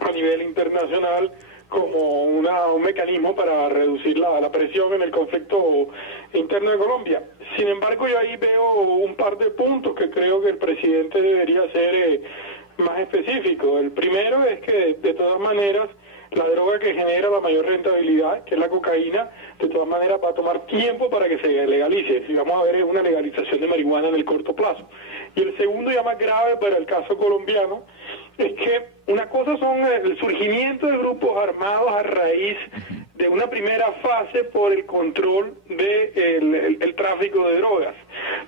a nivel internacional como un mecanismo para reducir la presión en el conflicto interno de Colombia. Sin embargo, yo ahí veo un par de puntos que creo que el presidente debería ser más específico. El primero es que, de todas maneras, la droga que genera la mayor rentabilidad, que es la cocaína, de todas maneras va a tomar tiempo para que se legalice. Si vamos a ver una legalización de marihuana en el corto plazo. Y el segundo, ya más grave para el caso colombiano, es que una cosa son el surgimiento de grupos armados a raíz de una primera fase por el control del tráfico de drogas.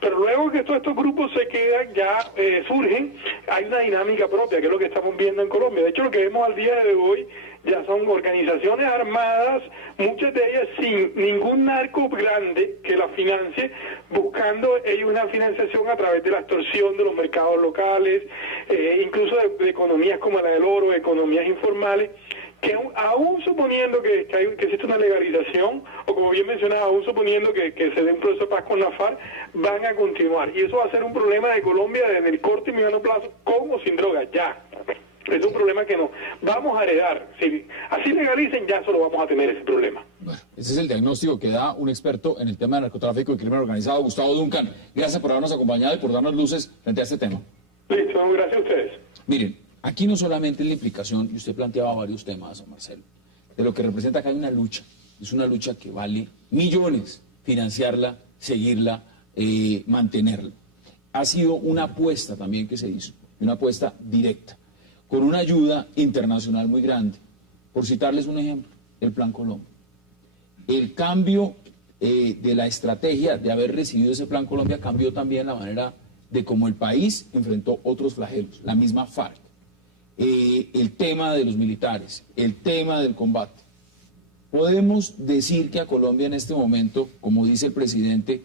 Pero luego que todos estos grupos se quedan, ya surgen, hay una dinámica propia, que es lo que estamos viendo en Colombia. De hecho, lo que vemos al día de hoy ya son organizaciones armadas, muchas de ellas sin ningún narco grande que las financie, buscando ellos una financiación a través de la extorsión de los mercados locales, incluso de economías como la del oro, economías informales, que aún suponiendo que existe una legalización, o como bien mencionaba, aún suponiendo que se dé un proceso de paz con la FARC, van a continuar. Y eso va a ser un problema de Colombia desde el corto y mediano plazo, con o sin drogas, ya. Es un problema que no vamos a heredar. Si así legalicen, ya solo vamos a tener ese problema. Bueno, ese es el diagnóstico que da un experto en el tema del narcotráfico y crimen organizado, Gustavo Duncan. Gracias por habernos acompañado y por darnos luces frente a este tema. Listo, gracias a ustedes. Miren, aquí no solamente es la implicación, y usted planteaba varios temas, Marcelo, de lo que representa que hay una lucha. Es una lucha que vale millones financiarla, seguirla, mantenerla. Ha sido una apuesta también que se hizo, una apuesta directa, con una ayuda internacional muy grande. Por citarles un ejemplo, el Plan Colombia. El cambio de la estrategia de haber recibido ese Plan Colombia cambió también la manera de cómo el país enfrentó otros flagelos, la misma FARC. El tema de los militares, el tema del combate. Podemos decir que a Colombia en este momento, como dice el presidente,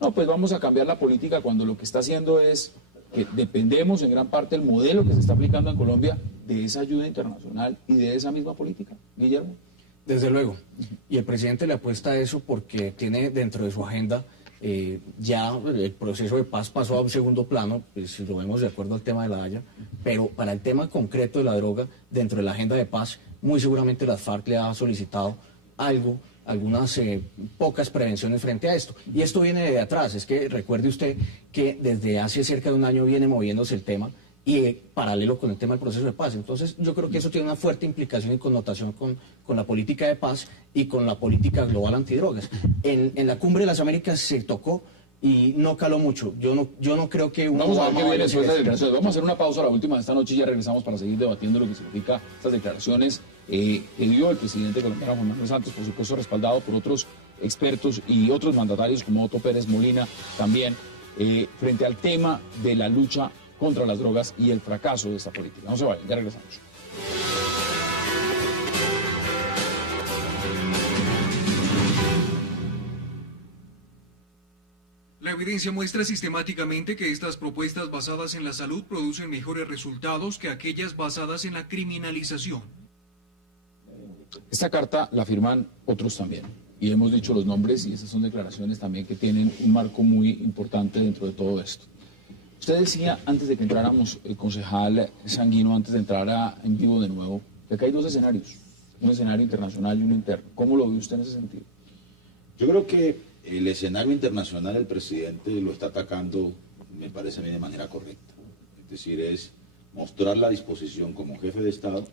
no, pues vamos a cambiar la política cuando lo que está haciendo es que dependemos en gran parte del modelo que se está aplicando en Colombia de esa ayuda internacional y de esa misma política. Guillermo. Desde luego. Y el presidente le apuesta a eso porque tiene dentro de su agenda ya el proceso de paz pasó a un segundo plano, pues, si lo vemos de acuerdo al tema de la Haya, pero para el tema concreto de la droga, dentro de la agenda de paz, muy seguramente las FARC le ha solicitado algo, algunas pocas prevenciones frente a esto. Y esto viene de atrás, es que recuerde usted que desde hace cerca de un año viene moviéndose el tema y paralelo con el tema del proceso de paz. Entonces yo creo que eso tiene una fuerte implicación y connotación con la política de paz y con la política global antidrogas. En la Cumbre de las Américas se tocó y no caló mucho. Yo no creo que uno... Vamos a ver qué viene después de las declaraciones. Vamos a hacer una pausa, la última de esta noche, y ya regresamos para seguir debatiendo lo que significa estas declaraciones que dio el presidente colombiano Juan Manuel Santos, por supuesto respaldado por otros expertos y otros mandatarios como Otto Pérez Molina también, frente al tema de la lucha contra las drogas y el fracaso de esta política. No se vayan, ya regresamos. La evidencia muestra sistemáticamente que estas propuestas basadas en la salud producen mejores resultados que aquellas basadas en la criminalización. Esta carta la firman otros también, y hemos dicho los nombres, y esas son declaraciones también que tienen un marco muy importante dentro de todo esto. Usted decía, antes de que entráramos, el concejal Sanguino, antes de entrar en vivo de nuevo, que acá hay dos escenarios, un escenario internacional y uno interno. ¿Cómo lo ve usted en ese sentido? Yo creo que el escenario internacional, el presidente lo está atacando, me parece a mí, de manera correcta. Es decir, es mostrar la disposición como jefe de Estado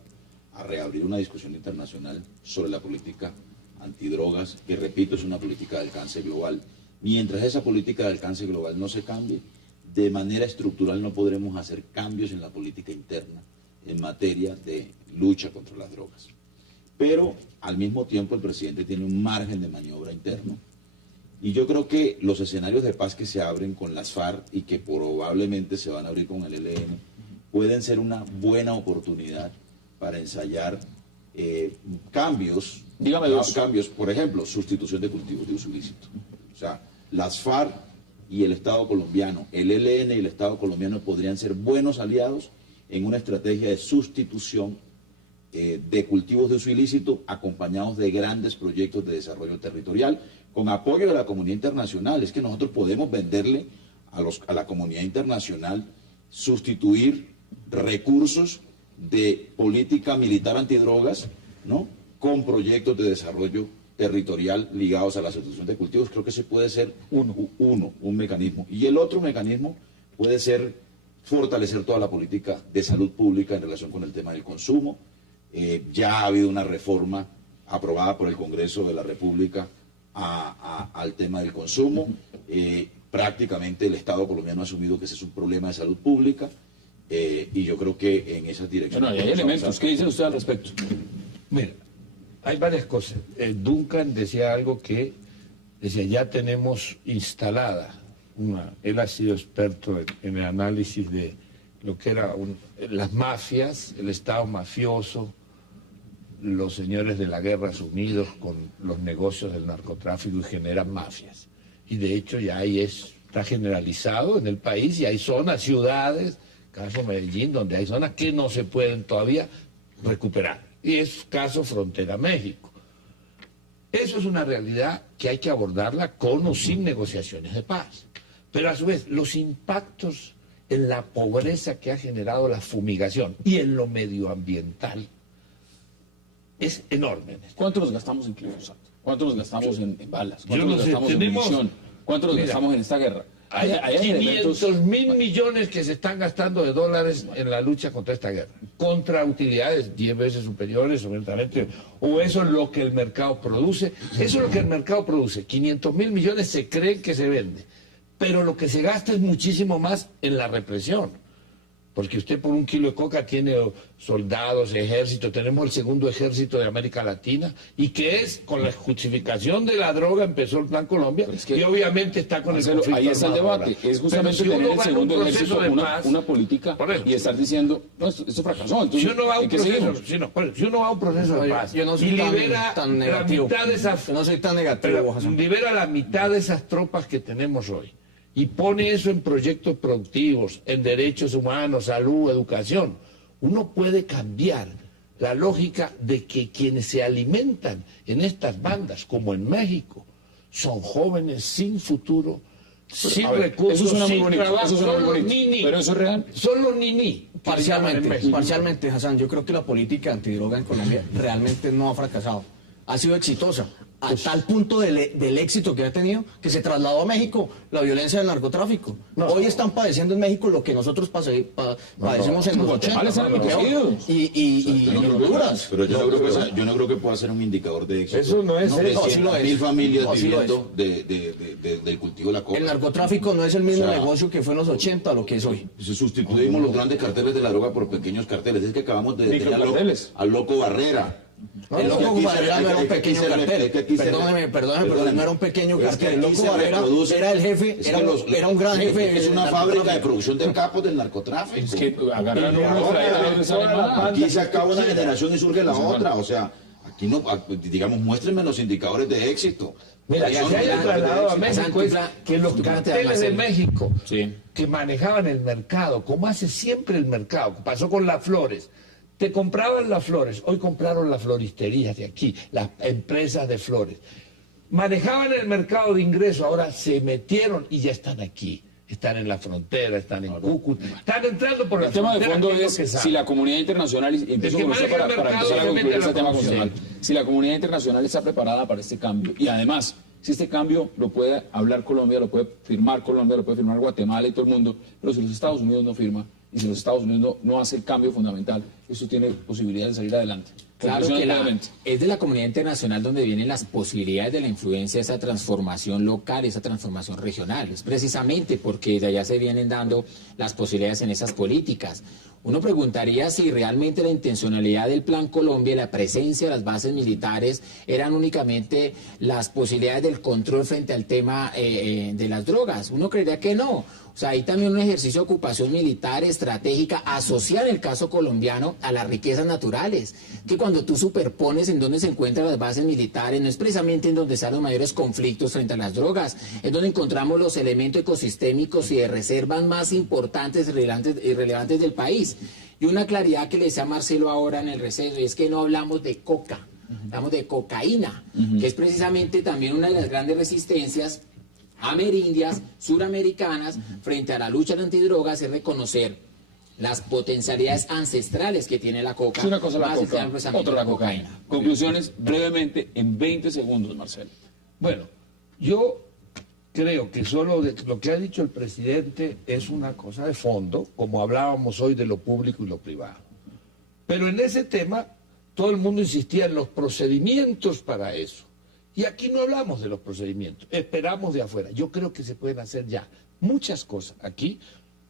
a reabrir una discusión internacional sobre la política antidrogas, que repito, es una política de alcance global. Mientras esa política de alcance global no se cambie, de manera estructural no podremos hacer cambios en la política interna en materia de lucha contra las drogas. Pero al mismo tiempo el presidente tiene un margen de maniobra interno. Y yo creo que los escenarios de paz que se abren con las FARC y que probablemente se van a abrir con el ELN pueden ser una buena oportunidad para ensayar cambios. Dígame dos. Cambios, por ejemplo, sustitución de cultivos de uso ilícito. O sea, las FARC y el Estado colombiano, el ELN y el Estado colombiano podrían ser buenos aliados en una estrategia de sustitución de cultivos de uso ilícito acompañados de grandes proyectos de desarrollo territorial con apoyo de la comunidad internacional. Es que nosotros podemos venderle a la comunidad internacional, sustituir recursos de política militar antidrogas, ¿no?, con proyectos de desarrollo territorial ligados a la sustitución de cultivos. Creo que ese puede ser un mecanismo. Y el otro mecanismo puede ser fortalecer toda la política de salud pública en relación con el tema del consumo. Ya ha habido una reforma aprobada por el Congreso de la República al tema del consumo. Prácticamente el Estado colombiano ha asumido que ese es un problema de salud pública, y yo creo que en esa dirección... Bueno, hay elementos. ¿Qué dice usted al respecto? Mira, hay varias cosas. Duncan decía algo que decía, ya tenemos instalada él ha sido experto en el análisis de lo que eran las mafias, el Estado mafioso, los señores de la guerra sumidos con los negocios del narcotráfico y generan mafias. Y de hecho ya ahí está generalizado en el país y hay zonas, ciudades, caso Medellín, donde hay zonas que no se pueden todavía recuperar. Y es caso frontera México. Eso es una realidad que hay que abordarla con o sin negociaciones de paz. Pero a su vez, los impactos en la pobreza que ha generado la fumigación y en lo medioambiental es enorme. ¿Cuánto nos gastamos en glifosato? ¿Cuánto nos gastamos en balas? ¿Cuánto nos gastamos en munición? ¿Cuánto nos gastamos en esta guerra? Hay 500.000 millones que se están gastando de dólares en la lucha contra esta guerra, contra utilidades 10 veces superiores, obviamente, o eso es lo que el mercado produce. Eso es lo que el mercado produce. 500.000 millones se creen que se vende, pero lo que se gasta es muchísimo más en la represión. Porque usted por 1 kilo de coca tiene soldados, ejército, tenemos el segundo ejército de América Latina, y que es, con la justificación de la droga empezó el Plan Colombia, y obviamente está con Marcelo, el conflicto. ahí está el debate, es justamente si tener el segundo ejército, paz, una política, y estar diciendo, no, esto fracasó, entonces, si uno va a un proceso, si uno va a un proceso de paz, yo no soy y libera tan negativo. la mitad de esas, yo no soy tan negativo, libera la mitad de esas tropas que tenemos hoy, y pone eso en proyectos productivos, en derechos humanos, salud, educación, uno puede cambiar la lógica de que quienes se alimentan en estas bandas, como en México, son jóvenes sin futuro, sin recursos, eso suena muy sin bonito, trabajo, eso suena son muy los bonito, nini. pero eso es real. Son los nini. Parcialmente, Hassan, yo creo que la política antidroga en Colombia realmente no ha fracasado, ha sido exitosa. A tal punto del éxito que ha tenido, que se trasladó a México la violencia del narcotráfico. Hoy están padeciendo en México lo que nosotros padecimos en los 80. Y Honduras. Pero yo no creo que pueda ser un indicador de éxito. Eso no es eso. Sí lo es. 100.000 familias No, sí lo viviendo del cultivo de la coca. El narcotráfico no es el mismo O sea, negocio que fue en los 80 a lo que es hoy. Sustituimos los grandes carteles de la droga por pequeños carteles. Es que acabamos de detener al loco Barrera. El Loco Barrera no era un pequeño cartel. Perdóneme, pero no era un pequeño cartel. El Loco Barrera era el jefe, era un gran jefe. Es una fábrica de producción de capos del narcotráfico. Es que agarran uno. Aquí se acaba una generación y surge la otra. O sea, aquí no, digamos, muéstrenme los indicadores de éxito. Mira, ya se haya trasladado a México es que los carteles de México que manejaban el mercado, como hace siempre el mercado, pasó con las flores. Te compraban las flores, hoy compraron las floristerías de aquí, las empresas de flores. Manejaban el mercado de ingreso, ahora se metieron y ya están aquí. Están en la frontera, están en Cúcuta, están entrando por la frontera. El tema de fondo es si la comunidad internacional, y empiezo con usted para empezar a concluir ese tema constitucional, si la comunidad internacional está preparada para este cambio, y además, si este cambio lo puede hablar Colombia, lo puede firmar Guatemala y todo el mundo, pero si los Estados Unidos no firma, y si los Estados Unidos no hace el cambio fundamental, eso tiene posibilidades de salir adelante. Claro que es de la comunidad internacional donde vienen las posibilidades de la influencia, esa transformación local, esa transformación regional. Es precisamente porque de allá se vienen dando las posibilidades en esas políticas. Uno preguntaría si realmente la intencionalidad del Plan Colombia y la presencia de las bases militares eran únicamente las posibilidades del control frente al tema de las drogas. Uno creería que no. O sea, hay también un ejercicio de ocupación militar estratégica asociada en el caso colombiano a las riquezas naturales, que cuando tú superpones en donde se encuentran las bases militares, no es precisamente en donde están los mayores conflictos frente a las drogas, es donde encontramos los elementos ecosistémicos y de reservas más importantes y relevantes del país. Y una claridad que le decía Marcelo ahora en el receso, es que no hablamos de coca, hablamos de cocaína, que es precisamente también una de las grandes resistencias amerindias, suramericanas, frente a la lucha antidrogas, es reconocer las potencialidades ancestrales que tiene la coca. Es una cosa la coca, otra la cocaína. cocaína. Conclusiones brevemente en 20 segundos, Marcelo. Bueno, yo creo que solo lo que ha dicho el presidente es una cosa de fondo, como hablábamos hoy de lo público y lo privado. Pero en ese tema todo el mundo insistía en los procedimientos para eso. Y aquí no hablamos de los procedimientos, esperamos de afuera. Yo creo que se pueden hacer ya muchas cosas. Aquí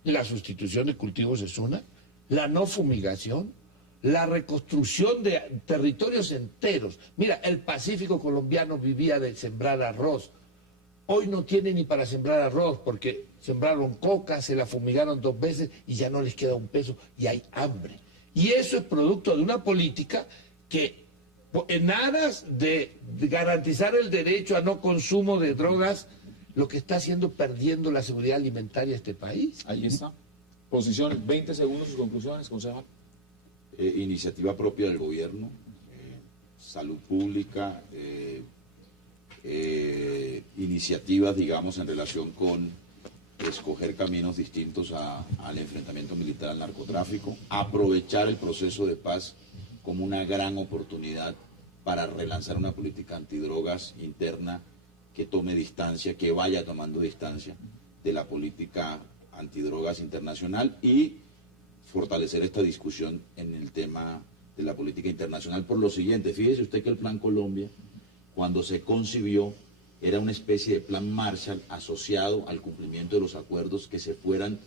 la sustitución de cultivos es una, la no fumigación, la reconstrucción de territorios enteros. Mira, el Pacífico colombiano vivía de sembrar arroz. Hoy no tiene ni para sembrar arroz porque sembraron coca, se la fumigaron 2 veces y ya no les queda un peso y hay hambre. Y eso es producto de una política que en aras de garantizar el derecho a no consumo de drogas, lo que está haciendo perdiendo la seguridad alimentaria de este país. Ahí está. Posiciones, 20 segundos, sus conclusiones, concejal. Iniciativa propia del gobierno, salud pública, iniciativas, digamos, en relación con escoger caminos distintos al enfrentamiento militar al narcotráfico, aprovechar el proceso de paz como una gran oportunidad para relanzar una política antidrogas interna que tome distancia, que vaya tomando distancia de la política antidrogas internacional y fortalecer esta discusión en el tema de la política internacional por lo siguiente. Fíjese usted que el Plan Colombia, cuando se concibió, era una especie de plan Marshall asociado al cumplimiento de los acuerdos que se fueran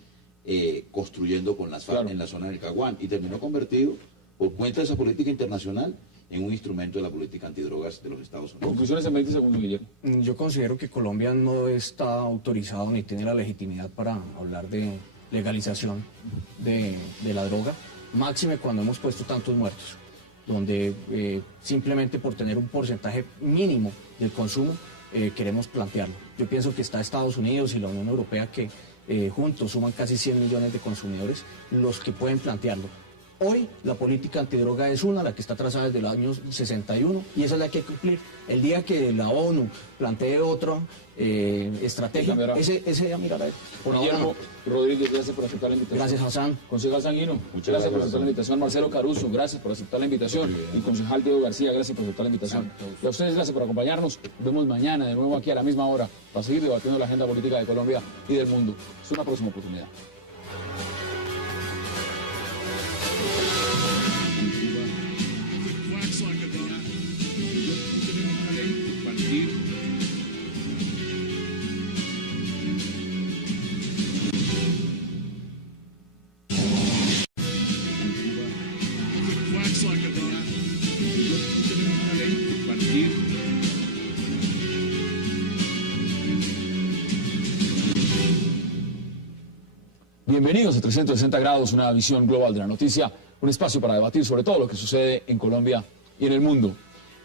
construyendo con las FARC en la zona del Caguán y terminó convertido, por cuenta de esa política internacional, en un instrumento de la política antidrogas de los Estados Unidos. Conclusiones en 20 segundos, Guillermo. Yo considero que Colombia no está autorizado ni tiene la legitimidad para hablar de legalización de la droga, máxime cuando hemos puesto tantos muertos, donde simplemente por tener un porcentaje mínimo del consumo queremos plantearlo. Yo pienso que está Estados Unidos y la Unión Europea que juntos suman casi 100 millones de consumidores los que pueden plantearlo. Hoy la política antidroga es una, la que está trazada desde el año 61, y esa es la que hay que cumplir. El día que la ONU plantee otra estrategia, ese día mirará. Guillermo Rodríguez, gracias por aceptar la invitación. Gracias, Hassan. Concejal Sanguino, gracias por aceptar la invitación. Marcelo Caruso, gracias por aceptar la invitación. Y concejal Diego García, gracias por aceptar la invitación. Y a ustedes, gracias por acompañarnos. Nos vemos mañana de nuevo aquí a la misma hora para seguir debatiendo la agenda política de Colombia y del mundo. Es una próxima oportunidad. Bienvenidos a 360 grados, una visión global de la noticia, un espacio para debatir sobre todo lo que sucede en Colombia y en el mundo.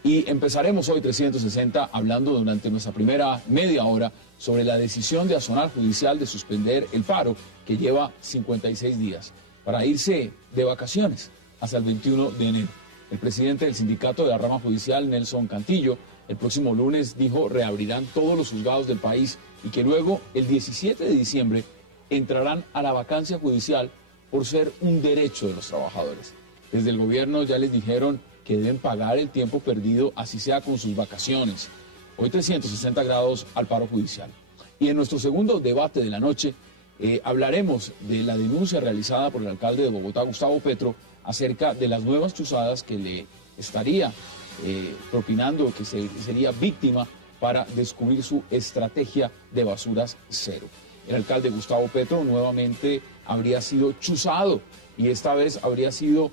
Y empezaremos hoy 360 hablando durante nuestra primera media hora sobre la decisión de Azonar Judicial de suspender el paro que lleva 56 días para irse de vacaciones hasta el 21 de enero. El presidente del sindicato de la rama judicial, Nelson Cantillo, el próximo lunes dijo reabrirán todos los juzgados del país y que luego el 17 de diciembre entrarán a la vacancia judicial por ser un derecho de los trabajadores. Desde el gobierno ya les dijeron que deben pagar el tiempo perdido, así sea con sus vacaciones. Hoy 360 grados al paro judicial. Y en nuestro segundo debate de la noche hablaremos de la denuncia realizada por el alcalde de Bogotá, Gustavo Petro, acerca de las nuevas chuzadas que le estaría propinando, que sería víctima para descubrir su estrategia de basuras cero. El alcalde Gustavo Petro nuevamente habría sido chuzado y esta vez habría sido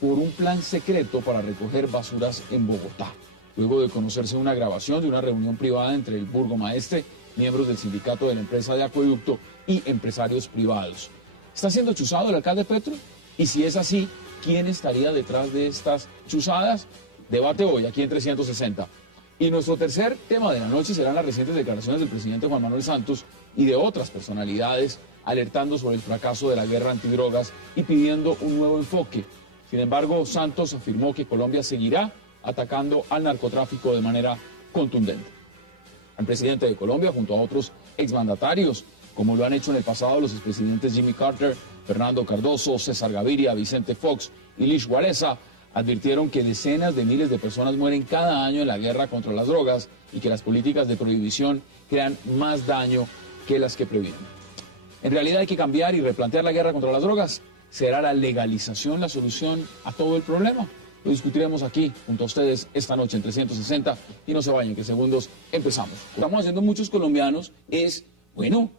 por un plan secreto para recoger basuras en Bogotá. Luego de conocerse una grabación de una reunión privada entre el burgomaestre, miembros del sindicato de la empresa de acueducto y empresarios privados. ¿Está siendo chuzado el alcalde Petro? Y si es así, ¿quién estaría detrás de estas chuzadas? Debate hoy aquí en 360. Y nuestro tercer tema de la noche serán las recientes declaraciones del presidente Juan Manuel Santos y de otras personalidades alertando sobre el fracaso de la guerra antidrogas y pidiendo un nuevo enfoque. Sin embargo, Santos afirmó que Colombia seguirá atacando al narcotráfico de manera contundente. El presidente de Colombia, junto a otros exmandatarios, como lo han hecho en el pasado los expresidentes Jimmy Carter, Fernando Cardoso, César Gaviria, Vicente Fox y Lich Walesa, advirtieron que decenas de miles de personas mueren cada año en la guerra contra las drogas y que las políticas de prohibición crean más daño que las que previenen. En realidad hay que cambiar y replantear la guerra contra las drogas. ¿Será la legalización la solución a todo el problema? Lo discutiremos aquí junto a ustedes esta noche en 360 y no se vayan, que en segundos empezamos. Lo que estamos haciendo muchos colombianos es, bueno,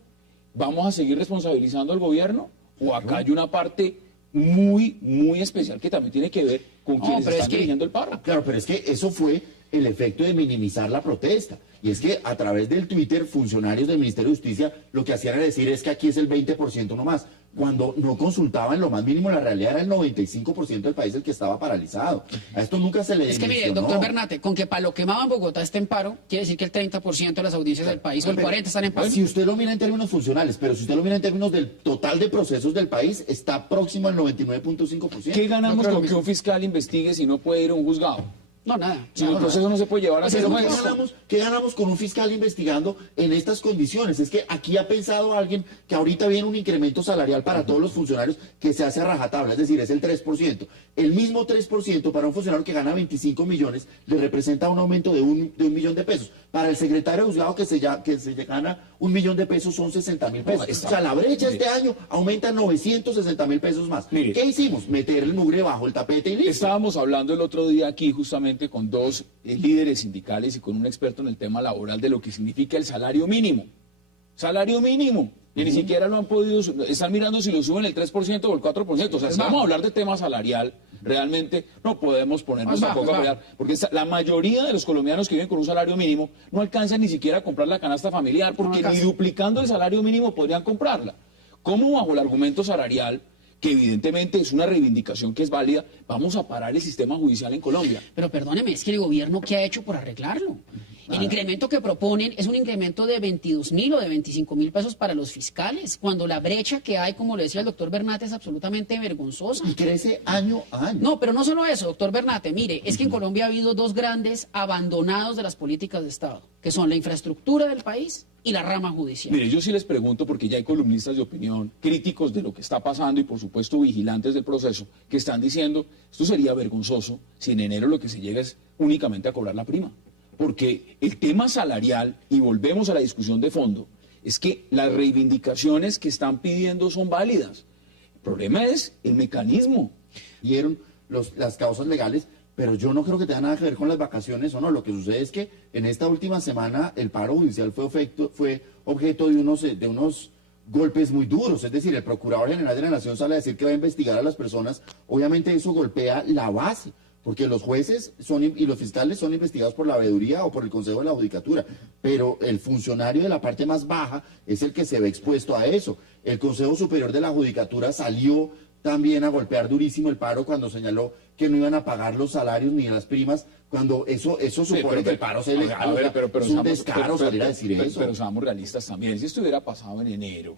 ¿vamos a seguir responsabilizando al gobierno? ¿O acá hay una parte muy especial que también tiene que ver con quienes están dirigiendo el paro? Claro, pero es que eso fue el efecto de minimizar la protesta. Y es que a través del Twitter, funcionarios del Ministerio de Justicia lo que hacían era decir es que aquí es el 20% nomás, cuando no consultaban lo más mínimo, la realidad era el 95% del país el que estaba paralizado. A esto nunca se le Es que mire, doctor Bernate, con que Palo Quemado en Bogotá esté en paro, quiere decir que el 30% de las audiencias del país o el 40% están en paro. Si usted lo mira en términos funcionales, pero si usted lo mira en términos del total de procesos del país, está próximo al 99.5%. ¿Qué ganamos con que un fiscal investigue si no puede ir a un juzgado? No, nada. Si el proceso no se puede llevar a cabo. cabo. ¿Qué ganamos con un fiscal investigando en estas condiciones? Es que aquí ha pensado alguien que ahorita viene un incremento salarial para todos los funcionarios que se hace a rajatabla, es decir, es el 3%. El mismo 3% para un funcionario que gana 25 millones le representa un aumento de un millón de pesos. Para el secretario de juzgado que se gana 1 millón de pesos son 60.000 pesos. O sea, la brecha este año aumenta 960.000 pesos más. Mire, ¿qué hicimos? Meter el mugre bajo el tapete y listo. Estábamos hablando el otro día aquí justamente con dos líderes sindicales y con un experto en el tema laboral de lo que significa el salario mínimo. Salario mínimo. Y ni siquiera lo han podido, están mirando si lo suben el 3% o el 4%. O sea, si vamos a hablar de tema salarial, realmente no podemos ponernos tampoco a pelear. Porque la mayoría de los colombianos que viven con un salario mínimo no alcanzan ni siquiera a comprar la canasta familiar, porque ni duplicando el salario mínimo podrían comprarla. ¿Cómo bajo el argumento salarial, que evidentemente es una reivindicación que es válida, vamos a parar el sistema judicial en Colombia? Pero perdóneme, es que el gobierno, ¿qué ha hecho por arreglarlo? El incremento que proponen es un incremento de 22.000 o de 25.000 pesos para los fiscales, cuando la brecha que hay, como le decía el doctor Bernat, es absolutamente vergonzosa. Y crece año a año. No, pero no solo eso, doctor Bernat. Mire, es que en Colombia ha habido dos grandes abandonados de las políticas de Estado, que son la infraestructura del país y la rama judicial. Mire, yo sí les pregunto, porque ya hay columnistas de opinión, críticos de lo que está pasando y por supuesto vigilantes del proceso, que están diciendo, esto sería vergonzoso si en enero lo que se llega es únicamente a cobrar la prima. Porque el tema salarial, y volvemos a la discusión de fondo, es que las reivindicaciones que están pidiendo son válidas. El problema es el mecanismo. Vieron las causas legales, pero yo no creo que tenga nada que ver con las vacaciones o no. Lo que sucede es que en esta última semana el paro judicial fue objeto de unos golpes muy duros. Es decir, el Procurador General de la Nación sale a decir que va a investigar a las personas. Obviamente eso golpea la base, porque los jueces y los fiscales son investigados por la veeduría o por el Consejo de la Judicatura, pero el funcionario de la parte más baja es el que se ve expuesto a eso. El Consejo Superior de la Judicatura salió también a golpear durísimo el paro cuando señaló que no iban a pagar los salarios ni las primas, cuando eso supone que el paro sea ilegal. Es un descaro salir a decir eso. Pero seamos realistas también. Si esto hubiera pasado en enero,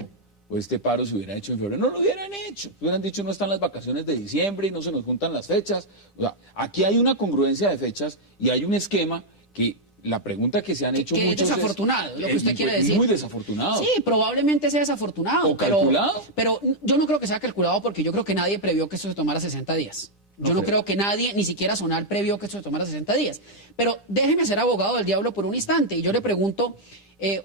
o este paro se hubiera hecho en febrero, no lo hubieran hecho. Hubieran dicho, no están las vacaciones de diciembre y no se nos juntan las fechas. O sea, aquí hay una congruencia de fechas y hay un esquema que la pregunta que se han hecho muchos es desafortunado, lo que usted quiere decir. Muy desafortunado. Sí, probablemente sea desafortunado. ¿O calculado? Pero yo no creo que sea calculado, porque yo creo que nadie previó que esto se tomara 60 días. Yo no creo que nadie, ni siquiera Zonal, previó que esto se tomara 60 días. Pero déjeme ser abogado del diablo por un instante. Y yo le pregunto,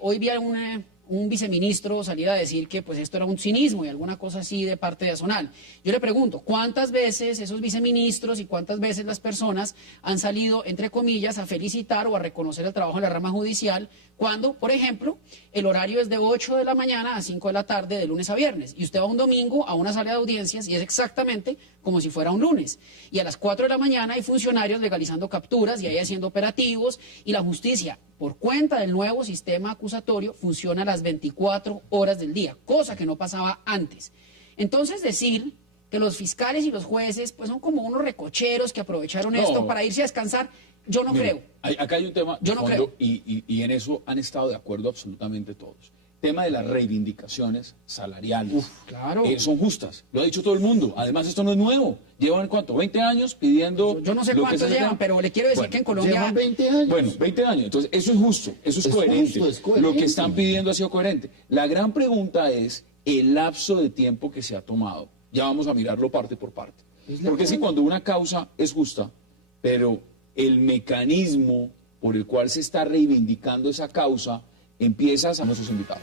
hoy vi a un viceministro salir a decir que pues esto era un cinismo y alguna cosa así de parte de Zonal. Yo le pregunto, ¿cuántas veces esos viceministros y cuántas veces las personas han salido, entre comillas, a felicitar o a reconocer el trabajo de la rama judicial cuando, por ejemplo, el horario es de 8 de la mañana a 5 de la tarde de lunes a viernes y usted va un domingo a una sala de audiencias y es exactamente como si fuera un lunes? Y a las 4 de la mañana hay funcionarios legalizando capturas y ahí haciendo operativos, y la justicia, por cuenta del nuevo sistema acusatorio, funciona a las 24 horas del día, cosa que no pasaba antes. Entonces, decir que los fiscales y los jueces pues son como unos recocheros que aprovecharon esto para irse a descansar, yo no creo. Acá hay un tema de fondo, y en eso han estado de acuerdo absolutamente todos. Tema de las reivindicaciones salariales. Claro. Son justas, lo ha dicho todo el mundo. Además, esto no es nuevo. Llevan, ¿cuánto? 20 años pidiendo... Yo no sé cuántos llevan, pero le quiero decir que en Colombia... Llevan 20 años. Bueno, 20 años. Entonces, eso es justo, eso es coherente. Justo, es coherente. Lo que están pidiendo ha sido coherente. La gran pregunta es el lapso de tiempo que se ha tomado. Ya vamos a mirarlo parte por parte. Porque si cuando una causa es justa, pero el mecanismo por el cual se está reivindicando esa causa empiezas a nuestros invitados.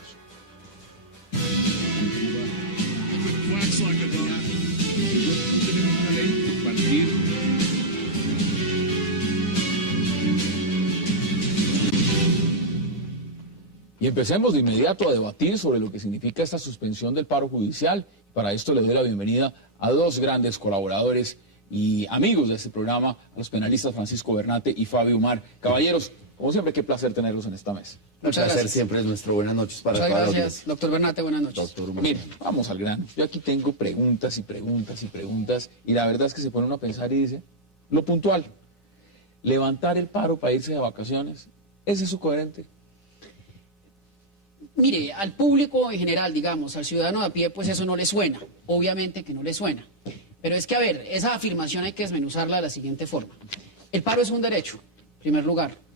Y empecemos de inmediato a debatir sobre lo que significa esta suspensión del paro judicial. Para esto le doy la bienvenida a dos grandes colaboradores y amigos de este programa, a los penalistas Francisco Bernate y Fabio Umar. Caballeros, como siempre, qué placer tenerlos en esta mesa. Un placer siempre es nuestro. Buenas noches para todos. Muchas gracias, doctor Bernate, buenas noches. Mire, vamos al grano. Yo aquí tengo preguntas y preguntas y preguntas, y la verdad es que se pone uno a pensar y dice, lo puntual, levantar el paro para irse de vacaciones, ¿es eso coherente? Mire, al público en general, digamos, al ciudadano de a pie, pues eso no le suena, obviamente que no le suena. Pero es que, a ver, esa afirmación hay que desmenuzarla de la siguiente forma. El paro es un derecho, en primer lugar.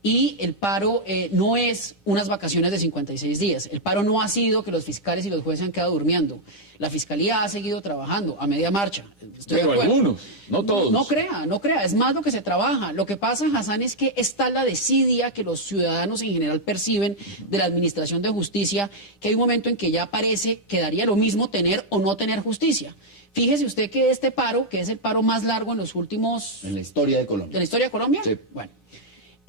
Y el paro no es unas vacaciones de 56 días. El paro no ha sido que los fiscales y los jueces han quedado durmiendo. La Fiscalía ha seguido trabajando a media marcha. Pero algunos, no todos. No crea. Es más lo que se trabaja. Lo que pasa, Hassan, es que está la desidia que los ciudadanos en general perciben de la Administración de Justicia, que hay un momento en que ya parece que daría lo mismo tener o no tener justicia. Fíjese usted que este paro, que es el paro más largo en los últimos... En la historia de Colombia. ¿En la historia de Colombia? Sí. Bueno.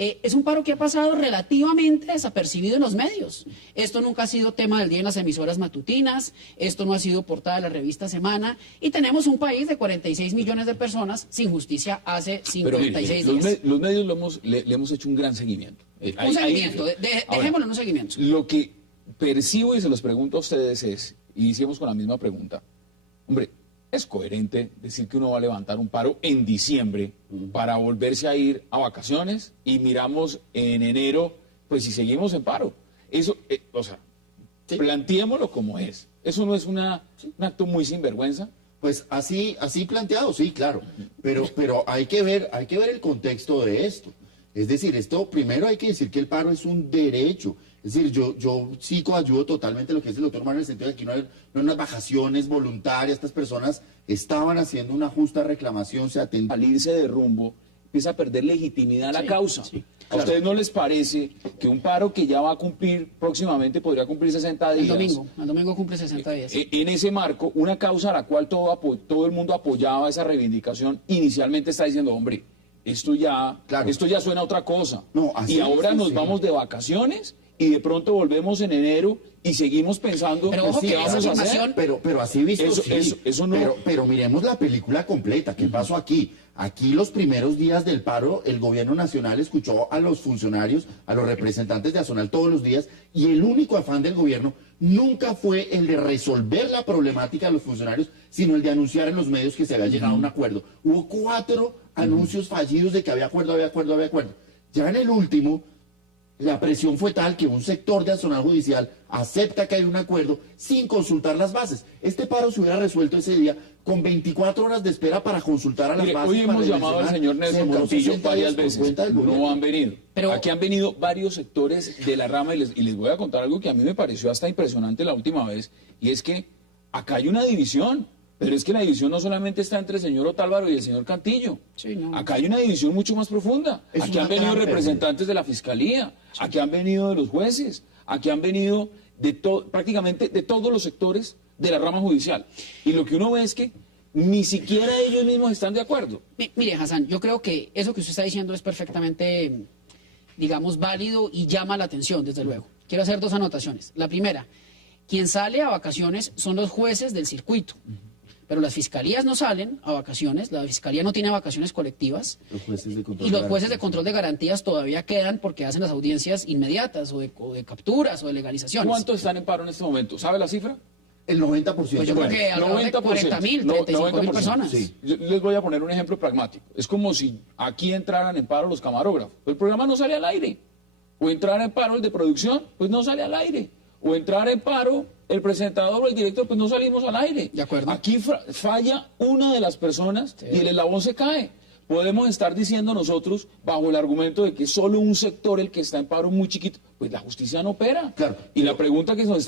Es un paro que ha pasado relativamente desapercibido en los medios. Esto nunca ha sido tema del día en las emisoras matutinas, esto no ha sido portada de la revista Semana, y tenemos un país de 46 millones de personas sin justicia hace 56 días. Los medios le hemos hecho un gran seguimiento. Un seguimiento, dejémoslo en un seguimiento. Lo que percibo y se los pregunto a ustedes es, y iniciemos con la misma pregunta, hombre, es coherente decir que uno va a levantar un paro en diciembre para volverse a ir a vacaciones y miramos en enero, pues si seguimos en paro. Eso, o sea, planteémoslo como es. Eso no es un acto muy sinvergüenza. Pues así planteado, sí, claro. Pero hay que ver el contexto de esto. Es decir, esto primero hay que decir que el paro es un derecho. Es decir, yo sí coayudo totalmente lo que dice el doctor Mario en el sentido de que no hay unas vacaciones voluntarias. Estas personas estaban haciendo una justa reclamación, se atendía. Salirse de rumbo, empieza a perder legitimidad a la causa. Sí. ¿A ustedes no les parece que un paro que ya va a cumplir próximamente, podría cumplir 60 días? El domingo cumple 60 días. En ese marco, una causa a la cual todo el mundo apoyaba esa reivindicación, inicialmente está diciendo, hombre, esto ya suena a otra cosa. No, y ahora nos vamos de vacaciones y de pronto volvemos en enero y seguimos pensando pero ojo, qué vamos a hacer. Pero así visto, eso no. Pero miremos la película completa. ¿Qué pasó aquí? Aquí los primeros días del paro, el gobierno nacional escuchó a los funcionarios, a los representantes de Azonal todos los días, y el único afán del gobierno nunca fue el de resolver la problemática de los funcionarios, sino el de anunciar en los medios que se había llegado a un acuerdo. Hubo 4 anuncios fallidos de que había acuerdo. Ya en el último, la presión fue tal que un sector de Azonal Judicial acepta que hay un acuerdo sin consultar las bases. Este paro se hubiera resuelto ese día con 24 horas de espera para consultar a las bases. Hoy hemos llamado al señor Nelson Campillo varias veces, no han venido. Pero aquí han venido varios sectores de la rama y les voy a contar algo que a mí me pareció hasta impresionante la última vez, y es que acá hay una división. Pero es que la división no solamente está entre el señor Otálvaro y el señor Cantillo. Sí, no. Acá hay una división mucho más profunda. Aquí han venido representantes de la Fiscalía, aquí han venido de los jueces, aquí han venido prácticamente de todos los sectores de la rama judicial. Y lo que uno ve es que ni siquiera ellos mismos están de acuerdo. Mire, Hassan, yo creo que eso que usted está diciendo es perfectamente, digamos, válido y llama la atención, desde luego. Quiero hacer 2 anotaciones. La primera, quien sale a vacaciones son los jueces del circuito. Pero las fiscalías no salen a vacaciones, la fiscalía no tiene vacaciones colectivas. Los jueces de control y los jueces de control de garantías todavía quedan porque hacen las audiencias inmediatas o de capturas o de aquí entraran en paro los camarógrafos. El programa no sale al aire. O entrar en paro el de producción, pues no sale al aire. O entrar en paro el presentador o el director, pues no salimos al aire. De acuerdo. Aquí falla una de las personas y el eslabón se cae. Podemos estar diciendo nosotros, bajo el argumento de que solo un sector el que está en paro muy chiquito, pues la justicia no opera. Claro. Y la pregunta que nos